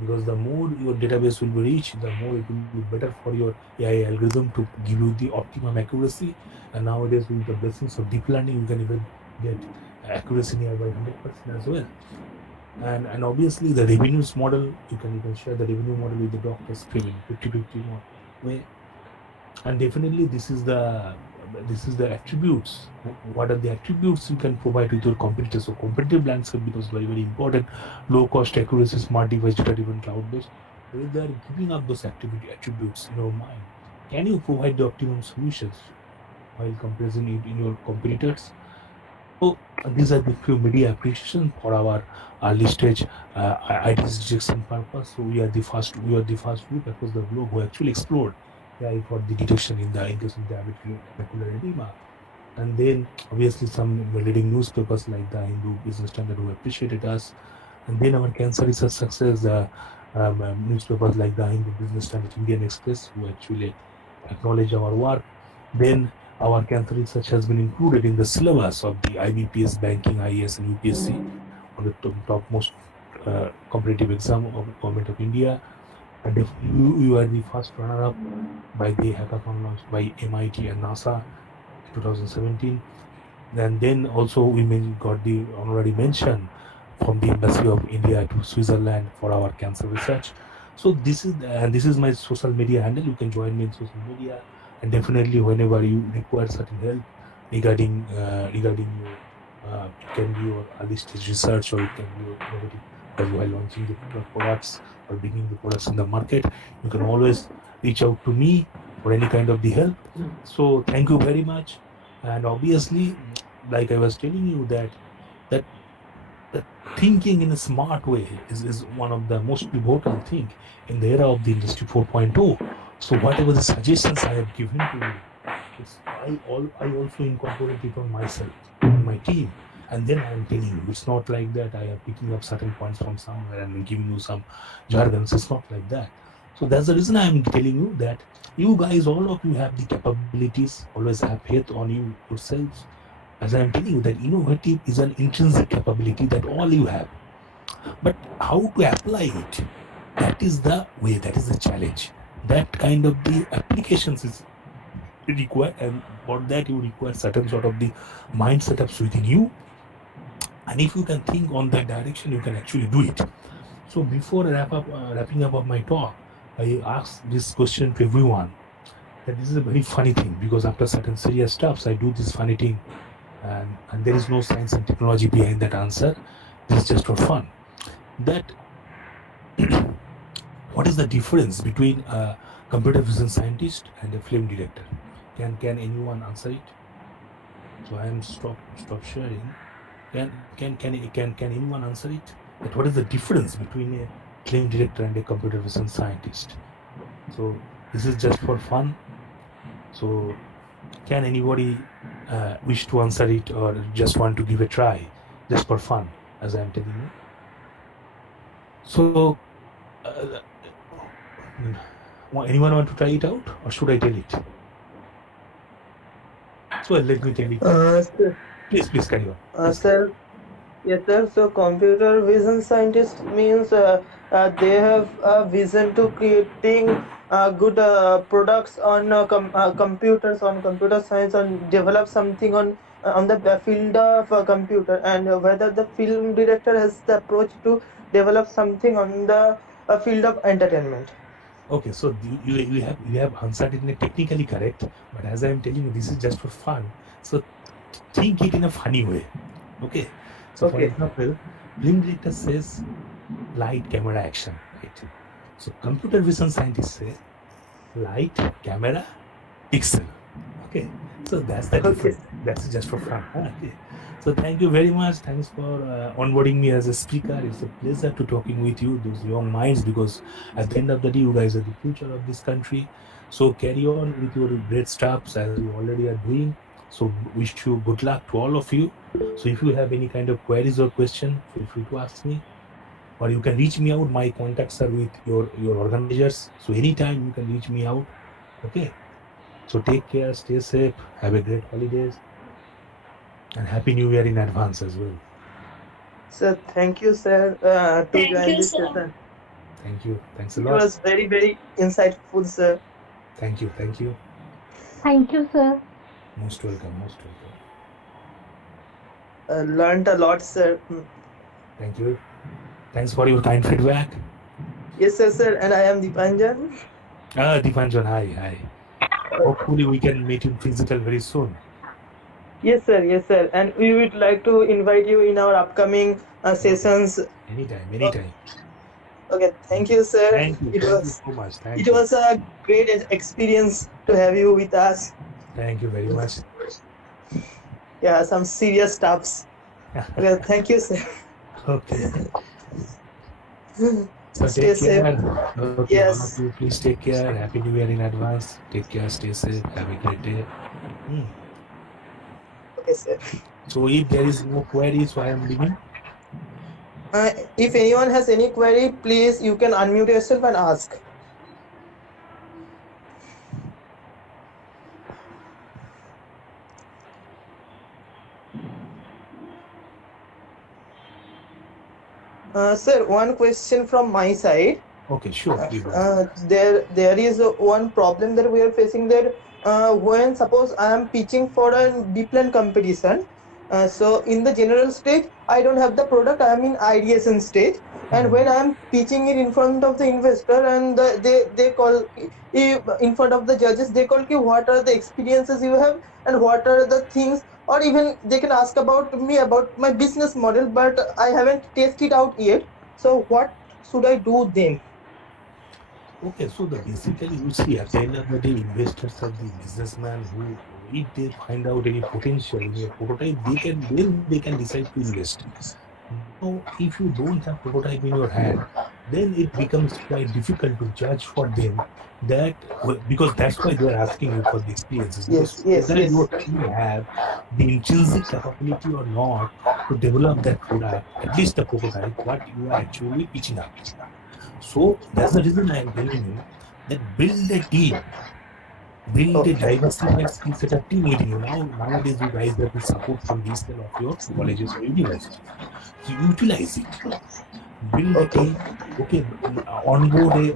because the more your database will be rich, the more it will be better for your AI algorithm to give you the optimum accuracy. And nowadays, with the blessings of deep learning, you can even get accuracy nearby 100% as well. And obviously the revenues model, you can share the revenue model with the doctors, 50-50 way. And definitely this is the attributes. What are the attributes you can provide with your competitors? So competitive landscape becomes very important. Low cost, accuracy, smart device, data driven, cloud based. If they are giving up those attributes in your mind, can you provide the optimum solutions while comparing it in your competitors? So these are the few media appreciation for our early stage ideas detection purpose. So we are the first group across the globe who actually explored AI for the detection in the case of diabetic macular edema. And then obviously some leading newspapers like the Hindu Business Standard who appreciated us. And then our cancer research success, newspapers like the Hindu Business Standard, Indian Express, who actually acknowledge our work. Then our cancer research has been included in the syllabus of the IBPS, banking, IAS, and UPSC on the topmost competitive exam of Government of India. And if you are the first runner-up by the hackathon launched by MIT and NASA in 2017. And then also we got the honorary mention from the Embassy of India to Switzerland for our cancer research. So this is my social media handle. You can join me in social media, and definitely whenever you require certain help regarding your it can be your early stage research, or it can be your innovative while launching the products or bringing the products in the market, you can always reach out to me for any kind of the help. So thank you very much. And obviously, like I was telling you, that that thinking in a smart way is one of the most pivotal thing in the era of the industry 4.0. So whatever the suggestions I have given to you, I also incorporate it on myself, on my team, and then I am telling you. It's not like that I am picking up certain points from somewhere and giving you some jargons. It's not like that. So that's the reason I am telling you that you guys, all of you, have the capabilities. Always have faith on you yourselves. As I am telling you, that innovative is an intrinsic capability that all you have. But how to apply it? That is the way. That is the challenge. That kind of the applications is require, and for that you require certain sort of the mind setups within you. And if you can think on that direction, you can actually do it. So before wrapping up of my talk, I ask this question to everyone. That this is a very funny thing, because after certain serious stuffs, I do this funny thing, and there is no science and technology behind that answer. This is just for fun. That what is the difference between a computer vision scientist and a film director? Can anyone answer it? So I am stop sharing. Can anyone answer it? That what is the difference between a film director and a computer vision scientist? So this is just for fun. So can anybody wish to answer it, or just want to give a try, just for fun, as I am telling you? So anyone want to try it out, or should I tell it? So let me tell it. Sir, Please carry on. sir, yes, sir. So computer vision scientist means they have a vision to creating good products on computers, on computer science, and develop something on the field of computer, and whether the film director has the approach to develop something on the field of entertainment. Okay, so you have answered it in a technically correct, but as I am telling you, this is just for fun. So think it in a funny way. Okay. So for Okay. example, film director says light, camera, action. Right. So computer vision scientists say light, camera, pixel. Okay. So that's the difference. That's just for fun. Okay. So thank you very much. Thanks for onboarding me as a speaker. It's a pleasure to talking with you, those young minds, because at the end of the day, you guys are the future of this country. So carry on with your great stuffs as you already are doing. So wish you good luck to all of you. So if you have any kind of queries or question, feel free to ask me, or you can reach me out. My contacts are with your organizers. So anytime you can reach me out. Okay. So take care, stay safe, have a great holidays, and Happy New Year in advance as well. Sir, thank you, sir, to Thank join you, this sir. session. Thank you. Thanks a It lot. was very, very insightful, sir. Thank you. Thank you. Thank you, sir. Most welcome. Most welcome. Learned a lot, sir. Thank you. Thanks for your kind feedback. Yes, sir, and I am Dipanjan. Dipanjan, hi. Hopefully we can meet in physical very soon. Yes, sir, and we would like to invite you in our upcoming sessions. Anytime. Okay, thank you, sir. Thank you. Thank you so much. Thank It you. was a great experience to have you with us. Thank you very much. Yeah, some serious stuffs. Okay, thank you, sir. Okay. So Stay take safe. care. Okay, Yes. all of you, please take care. Happy New Year in advance. Take care, stay safe, have a great day. Okay, sir. So if there is no query, so I am leaving. If anyone has any query, please you can unmute yourself and ask. Sir, one question from my side. Okay, sure. please go. There is one problem that we are facing there. When suppose I am pitching for a deep learn competition, So in the general stage, I don't have the product. I am in ideation stage, and when I am pitching it in front of the investor, and they call in front of the judges, they call what are the experiences you have and what are the things, or even they can ask about me about my business model, but I haven't tested out yet. So what should I do then? Okay, so the basically you see at the end of the day, investors are the businessman who, if they find out any potential in your prototype, they can decide to invest. Now, if you don't have prototype in your hand, then it becomes quite difficult to judge for them that because that's why they are asking you for the experiences, because Yes, yes, whether you yes. actually have the intrinsic capability or not to develop that product, at least the prototype, what you are actually pitching up. So that's the reason I am telling you that build a team, build a Okay, diversified skill set of team within you. Nowadays, you guys have the support from these kind of your colleges or universities. So utilize it. Build a okay, team. Okay, onboard a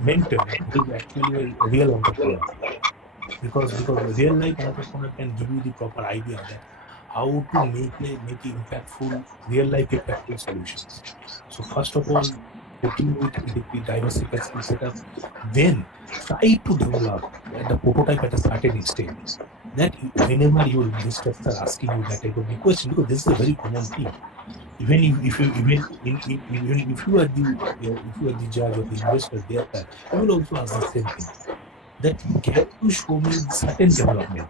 mentor who is actually a real entrepreneur, because a real life entrepreneur can give you the proper idea that how to make impactful real life impactful solutions. So first of all, putting with the diversified skill setup, then try to develop the prototype at a certain extent that whenever your investors are asking you that type of the question, because this is a very common thing. Even if you even if you are the judge or the investor there, you will also ask the same thing, that can you show me certain development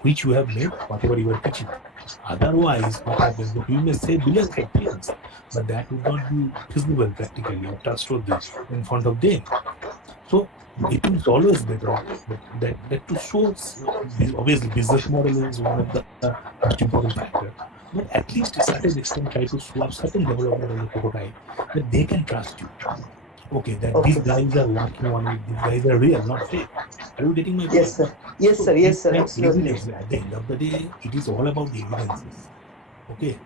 which you have made, whatever you are pitching. Otherwise, what happens that you may say billions of things, but that would not be feasible practically or trustworthy in front of them. So it is always better that to show obviously business model is one of the most important factor, but at least to certain extent try to show up certain development on the prototype that they can trust you. Okay, that these okay. guys are working on it, these guys are real, not fake. Are you getting my point? Yes, sir. Yes, So sir. this Yes, sir. kind of Absolutely. evidence, at the end of the day, it is all about the evidences. Okay,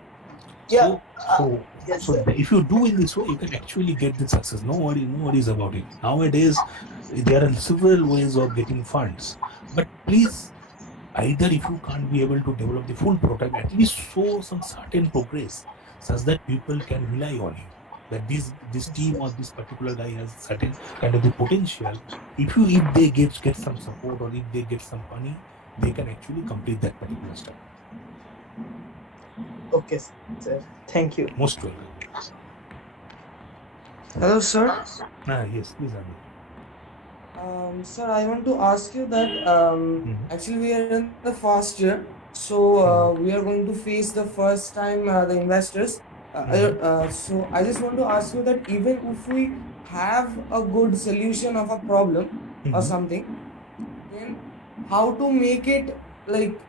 Yeah. so so Yes, so sir. if you do in this way, you can actually get the success. No worries about it. Nowadays, there are several ways of getting funds, but please, either if you can't be able to develop the full prototype, at least show some certain progress such that people can rely on you. That this Yes, team sir. or this particular guy has certain kind of the potential. If they get some support or if they get some money, they can actually complete that particular stuff. Okay, sir. Thank you. Most welcome. Hello, sir. Yes, please, Abhi. Sir, I want to ask you that Mhm. actually we are in the first year, so Mhm. we are going to face the first time the investors. Mhm. So I just want to ask you that even if we have a good solution of a problem or Mhm. something, then how to make it like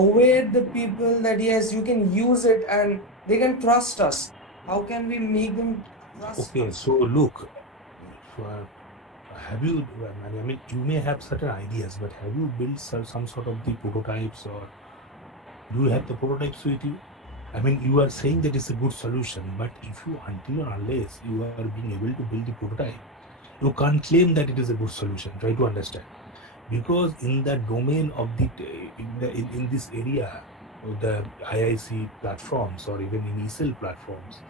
aware the people that yes, you can use it and they can trust us. How can we make them trust Okay, us? so look, so, have you? I mean, you may have certain ideas, but have you built some sort of the prototypes, or do you have the prototypes with you? I mean, you are saying that it's a good solution, but if you, until or unless you are being able to build the prototype, you can't claim that it is a good solution. Try to understand, because in the domain of in this area of the IIC platforms or even in ESL platforms,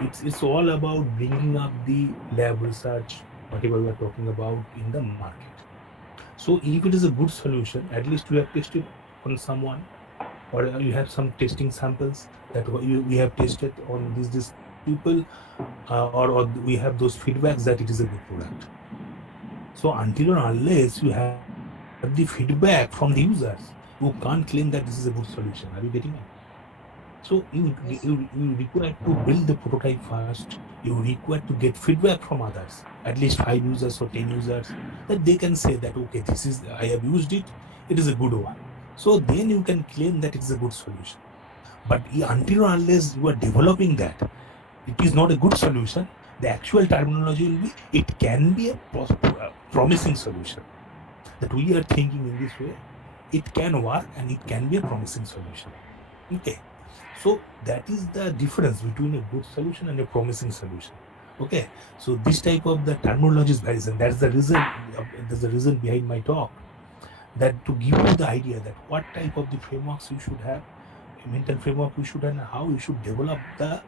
it's all about bringing up the lab research, whatever we are talking about in the market. So if it is a good solution, at least you have tested on someone, or you have some testing samples that we have tested on these people, or we have those feedbacks that it is a good product. So until or unless you have the feedback from the users, you can't claim that this is a good solution. Are you getting me? So Yes. you require to build the prototype first. You require to get feedback from others, at least 5 users or 10 users, that they can say that okay, this is I have used it. It is a good one. So then you can claim that it is a good solution. But until or unless you are developing that, it is not a good solution. The actual terminology will be it can be a promising solution. That we are thinking in this way, it can work and it can be a promising solution. Okay, so that is the difference between a good solution and a promising solution. Okay, so this type of the terminology is varies, and that's the reason behind my talk. that to give you the idea that what type of the frameworks you should have, a mental framework you should have, and how you should develop the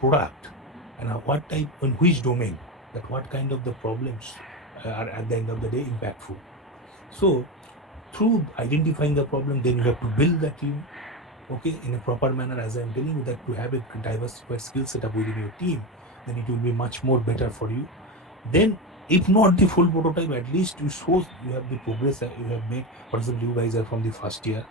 product, and what type, in which domain, that what kind of the problems are at the end of the day impactful. So through identifying the problem, then you have to build the team, okay, in a proper manner. As I'm telling you, that to have a diversified skill setup within your team, then it will be much more better for you. Then if not the full prototype, at least you show you have the progress that you have made. For example, you guys are from the first year,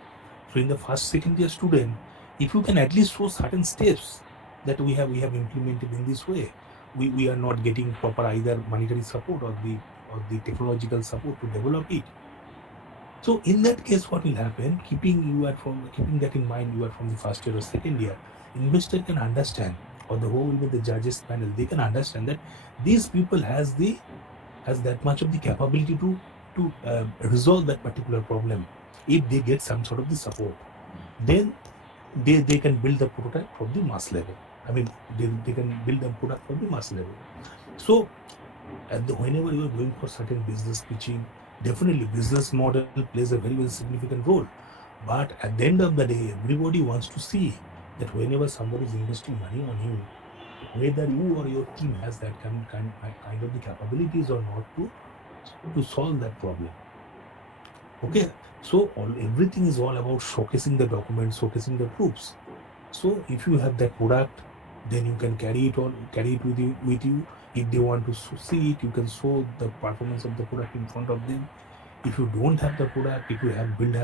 so in the first second year student, if you can at least show certain steps that we have implemented in this way, we are not getting proper either monetary support or the technological support to develop it. So in that case, what will happen? Keeping that in mind, you are from the first year or second year, investor can understand, or the whole with the judges panel, they can understand that these people has that much of the capability to resolve that particular problem. If they get some sort of the support, then they can build the prototype from the mass level. I mean, they can build the product from the mass level. So whenever you are going for certain business pitching, definitely business model plays a very significant role. But at the end of the day, everybody wants to see that whenever somebody is investing money on you, whether you or your team has that kind of the capabilities or not to solve that problem. Okay, so everything is all about showcasing the documents, showcasing the proofs. So if you have that product, then you can carry it with you. If they want to see it, you can show the performance of the product in front of them. If you don't have the product, if you have built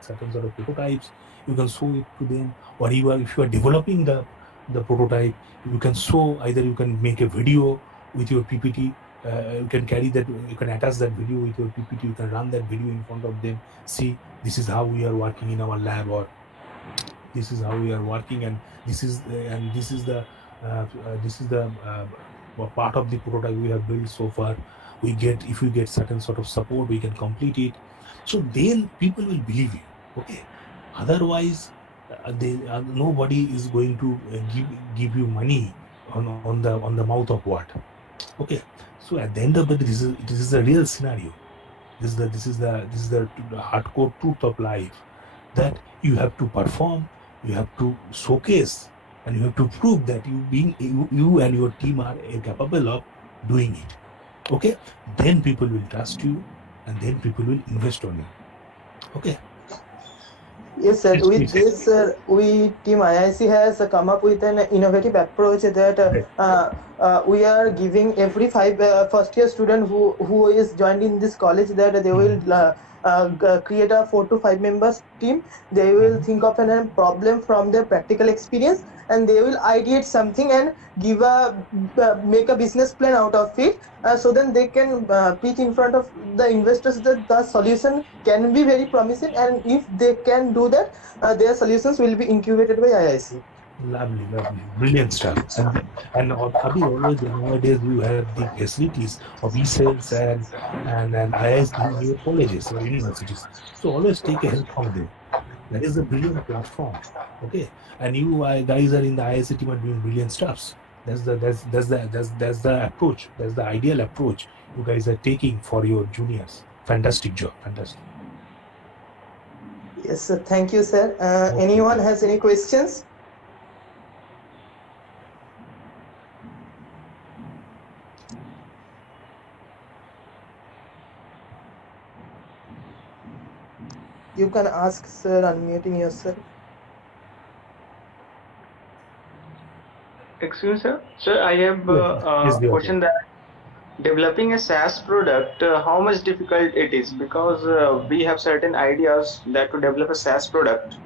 certain sort of prototypes, you can show it to them. Or if you are developing the prototype, you can show, either you can make a video with your PPT. You can carry that, you can attach that video with your PPT, you can run that video in front of them. See, this is how we are working in our lab, or this is how we are working, and this is the part of the prototype we have built so far. If we get certain sort of support, we can complete it. So then people will believe you. Okay, otherwise nobody is going to give you money on the mouth of what. Okay, so at the end of the day, this is a real scenario. This is the hardcore truth of life, that you have to perform, you have to showcase, and you have to prove that you and your team are capable of doing it. Okay, then people will trust you, and then people will invest on you. Okay. Yes, sir. Yes, With please. this, we team IIC has come up with an innovative approach that we are giving every first year student who is joined in this college, that they will create a 4 to 5 members team. They will think of a problem from their practical experience, and they will ideate something and make a business plan out of it. So then they can pitch in front of the investors that the solution can be very promising, and if they can do that, their solutions will be incubated by IIC. Lovely, brilliant stuff. And Abhi, always nowadays you have the facilities of e-cells and IIS in your colleges or universities. So always take a help from them. That is a brilliant platform. Okay, and you guys are in the IIS team are doing brilliant stuffs. That's the approach. That's the ideal approach you guys are taking for your juniors. Fantastic job. Fantastic. Yes, sir. Thank you, sir. Anyone has any questions? You can ask, sir, unmuting yourself. Excuse me, sir. Sir, I have Yes, a question that developing a SaaS product, how much difficult it is? Because we have certain ideas that to develop a SaaS product.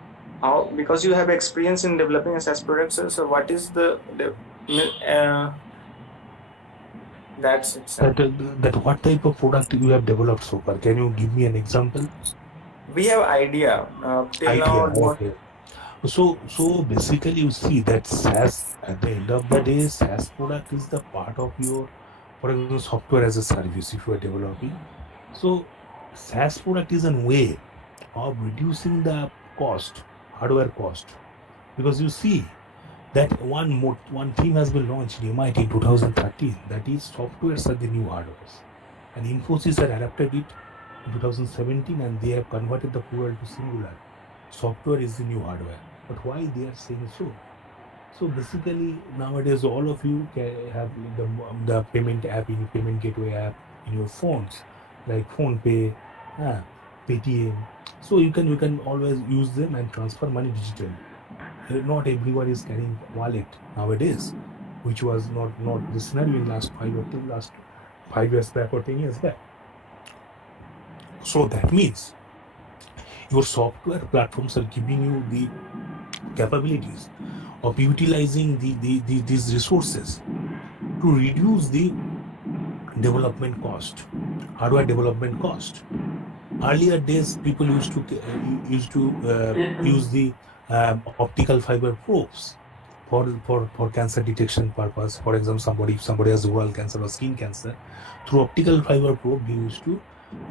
How? Because you have experience in developing a SaaS product, sir. So what is that's it, sir. that what type of product you have developed so far? Can you give me an example? We have idea till now. Okay. So basically, you see that SaaS, at the end of the day, SaaS product is the part of your, for example, software as a service if you are developing. So SaaS product is a way of reducing the cost, hardware cost, because you see that one thing has been launched in MIT in 2013, that is softwares are the new hardwares, and Infosys had adapted it in 2017, and they have converted the plural to singular. Software is the new hardware. But why they are saying so? So basically, nowadays all of you have the payment app in payment gateway app in your phones, like Phone Pay, uh, Paytm. So you can always use them and transfer money digitally. Not everyone is carrying wallet nowadays, which was not the scenario in last 5 years back or 10 years back. So that means your software platforms are giving you the capabilities of utilizing these resources to reduce the development cost, hardware development cost. Earlier days, people used to use the optical fiber probes for cancer detection purpose. For example, if somebody has oral cancer or skin cancer, through optical fiber probe, they used to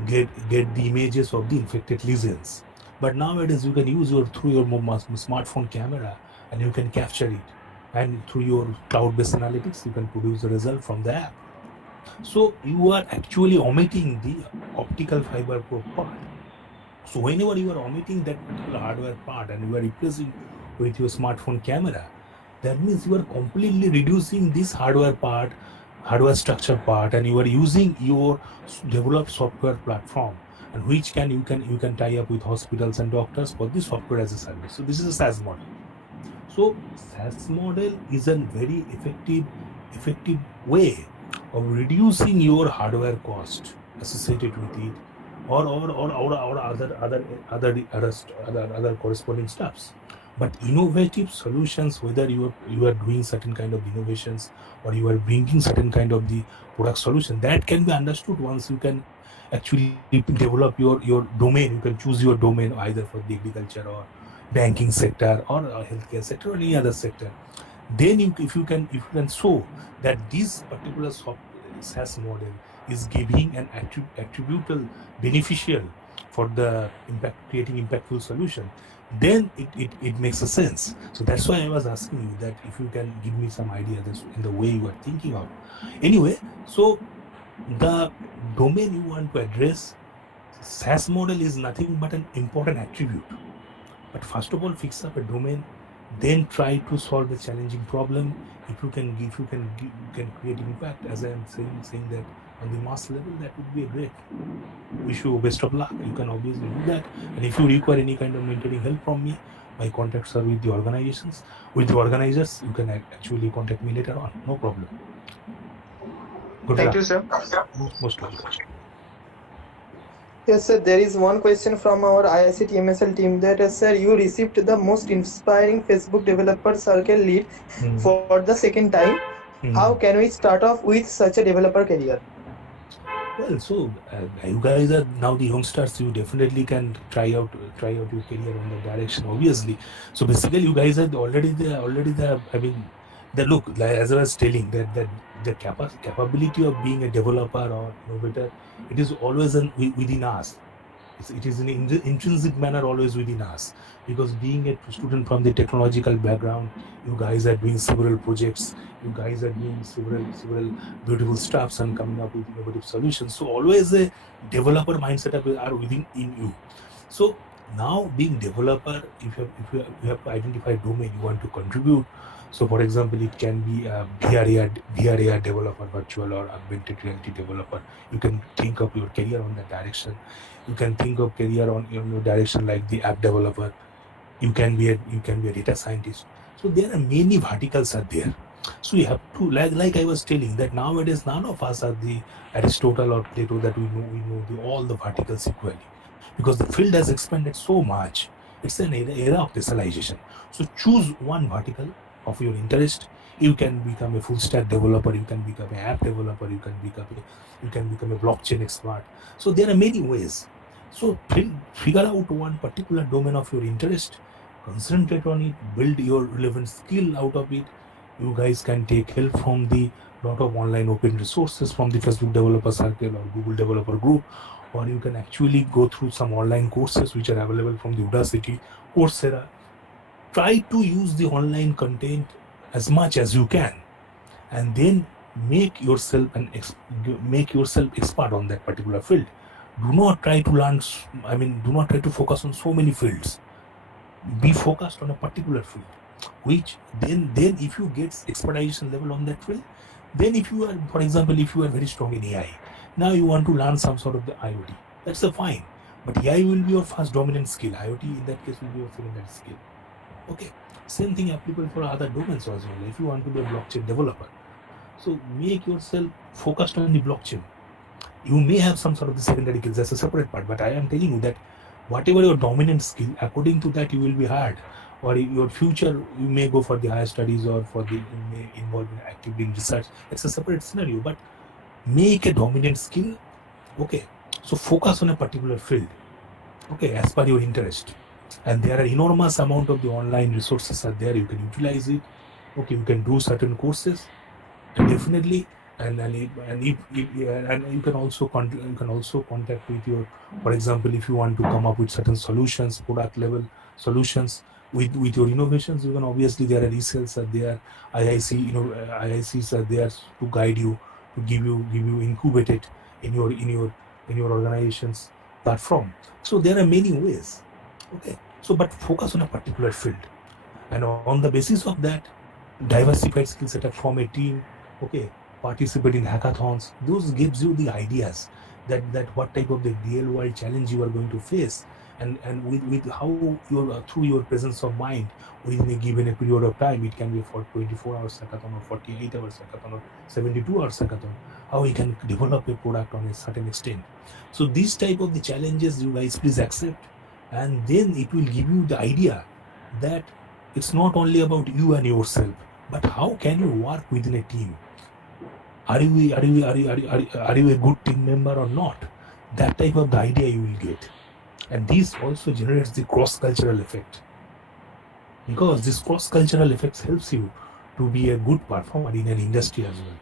get the images of the infected lesions. But nowadays, you can use through your smartphone camera, and you can capture it. And through your cloud-based analytics, you can produce the result from the app. So you are actually omitting the optical fiber probe part. So whenever you are omitting that particular hardware part and you are replacing with your smartphone camera, that means you are completely reducing this hardware part, hardware structure part, and you are using your developed software platform, and which you can tie up with hospitals and doctors for the software as a service. So this is a SaaS model. So SaaS model is a very effective way of reducing your hardware cost associated with it, or other corresponding stuffs. But innovative solutions, whether you are doing certain kind of innovations or you are bringing certain kind of the product solution, that can be understood once you can actually develop your domain. You can choose your domain either for the agriculture or banking sector or healthcare sector or any other sector. Then if you can show that this particular SaaS model is giving an attributable beneficial for the creating impactful solution, then it makes a sense. So that's why I was asking you that if you can give me some idea in the way you are thinking of. Anyway, so the domain you want to address, SaaS model is nothing but an important attribute. But first of all, fix up a domain, then try to solve the challenging problem. If you can create impact, as I am saying that on the mass level, that would be a great. Wish you best of luck. You can obviously do that. And if you require any kind of mentoring help from me, my contacts are with the organizations. With the organizers, you can actually contact me later on. No problem. Good Thank luck. you, sir. Most welcome. Yes, sir. There is one question from our IIC TMSL team that, sir, you received the most inspiring Facebook developer circle lead for the second time. How can we start off with such a developer career? Well, so you guys are now the youngsters. You definitely can try out your career on that direction. Obviously, so basically, you guys are already the. I mean, the look, like, as I was telling, that the capability of being a developer or innovator, it is always within us. It is an intrinsic manner always within us, because being a student from the technological background, you guys are doing several projects, you guys are doing several beautiful stuffs and coming up with innovative solutions. So always a developer mindset are within in you. So now being developer, if you have to identify domain you want to contribute. So for example, it can be a VR developer, virtual or augmented reality developer. You can think of your career on that direction. You can think of career on your direction like the app developer. You can be a data scientist. So there are many verticals are there. So you have to, like I was telling, that nowadays none of us are the Aristotle or Plato that we know all the verticals equally, because the field has expanded so much. It's an era of specialization. So choose one vertical of your interest. You can become a full stack developer, you can become an app developer, you can become a blockchain expert. So there are many ways. So figure out one particular domain of your interest, concentrate on it, build your relevant skill out of it. You guys can take help from the lot of online open resources from the Facebook Developer Circle or Google Developer Group, or you can actually go through some online courses which are available from the Udacity, Coursera. Try to use the online content as much as you can, and then make yourself expert on that particular field. do not try to learn. Do not try to focus on so many fields. Be focused on a particular field, which then if you get expertization level on that field, then if you are, for example, if you are very strong in AI, now you want to learn some sort of the IoT, that's a fine, but AI will be your first dominant skill, IoT in that case will be your secondary skill. Okay, same thing applicable for other domains as well. If you want to be a blockchain developer, so make yourself focused on the blockchain. You may have some sort of the secondary skills, that's a separate part, but I am telling you that whatever your dominant skill, according to that you will be hired, or your future you may go for the higher studies, or for the you may involve in actively in research. It's a separate scenario, but make a dominant skill. Okay, so focus on a particular field, okay, as per your interest, and there are enormous amount of the online resources are there, you can utilize it. Okay, you can do certain courses, and definitely, and you can also contact with your, for example, if you want to come up with certain solutions, product level solutions with your innovations, you can, obviously there are resales are there, IICs are there to guide you, to give you incubate it in your organization's platform. So there are many ways. Okay, so but focus on a particular field, and on the basis of that, diversified skill set, form a team. Okay, participate in hackathons. Those gives you the ideas that what type of the real world challenge you are going to face, and with how your through your presence of mind within a given a period of time, it can be for 24 hours hackathon, or 48 hours hackathon, or 72 hours hackathon, how you can develop a product on a certain extent. So these type of the challenges you guys please accept, and then it will give you the idea that it's not only about you and yourself, but how can you work within a team? Are you a good team member or not? That type of the idea you will get, and this also generates the cross-cultural effect, because this cross-cultural effects helps you to be a good performer in an industry as well.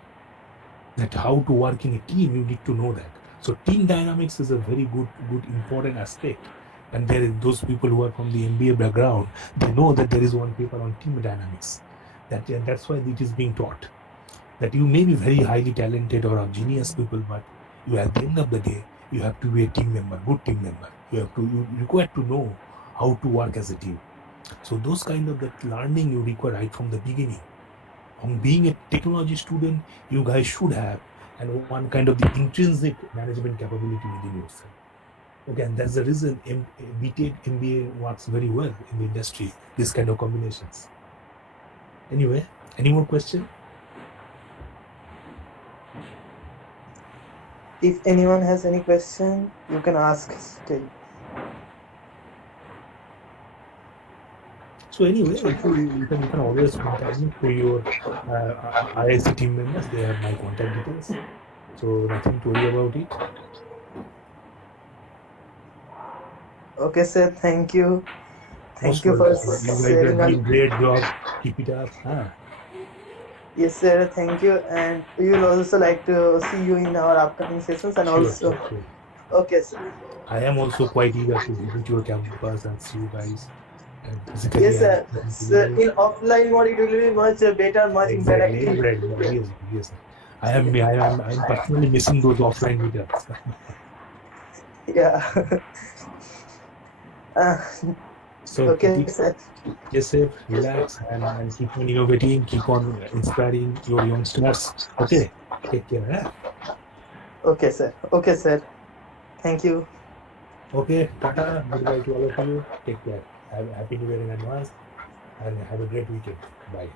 That how to work in a team, you need to know that. So team dynamics is a very good important aspect, and there is those people who are from the MBA background, they know that there is one paper on team dynamics, that's why it is being taught, that you may be very highly talented or a genius people, but you, at the end of the day, you have to be a team member, good team member. You require to know how to work as a team. So those kind of that learning you require right from the beginning. On being a technology student, you guys should have and one kind of the intrinsic management capability within yourself. Okay, and that's the reason BTEC MBA works very well in the industry, this kind of combinations. Anyway, any more question? If anyone has any question, you can ask still. So anyway, if you can always contact me through your IIC team members. They have my contact details, so nothing to worry about it. Okay, sir. Thank you. Thank Most you for welcome. You guys are sharing. doing great job. Keep it up. Yes, sir. Thank you. And we will also like to see you in our upcoming sessions. And also, Sure. okay, sir. I am also quite eager to visit your campus and see you guys. And physically, Yes, sir. Sir, in offline mode, it will be much better, much interactive. Exactly. Yes. I'm personally missing those offline meetups. Yeah. So Okay, keep sir. stay safe, relax, and keep on innovating, keep on inspiring your youngsters. Okay, take care. Okay, sir. Okay, sir. Thank you. Okay, Tata, goodbye to all of you. Take care. Have happy New Year in advance, and have a great weekend. Bye.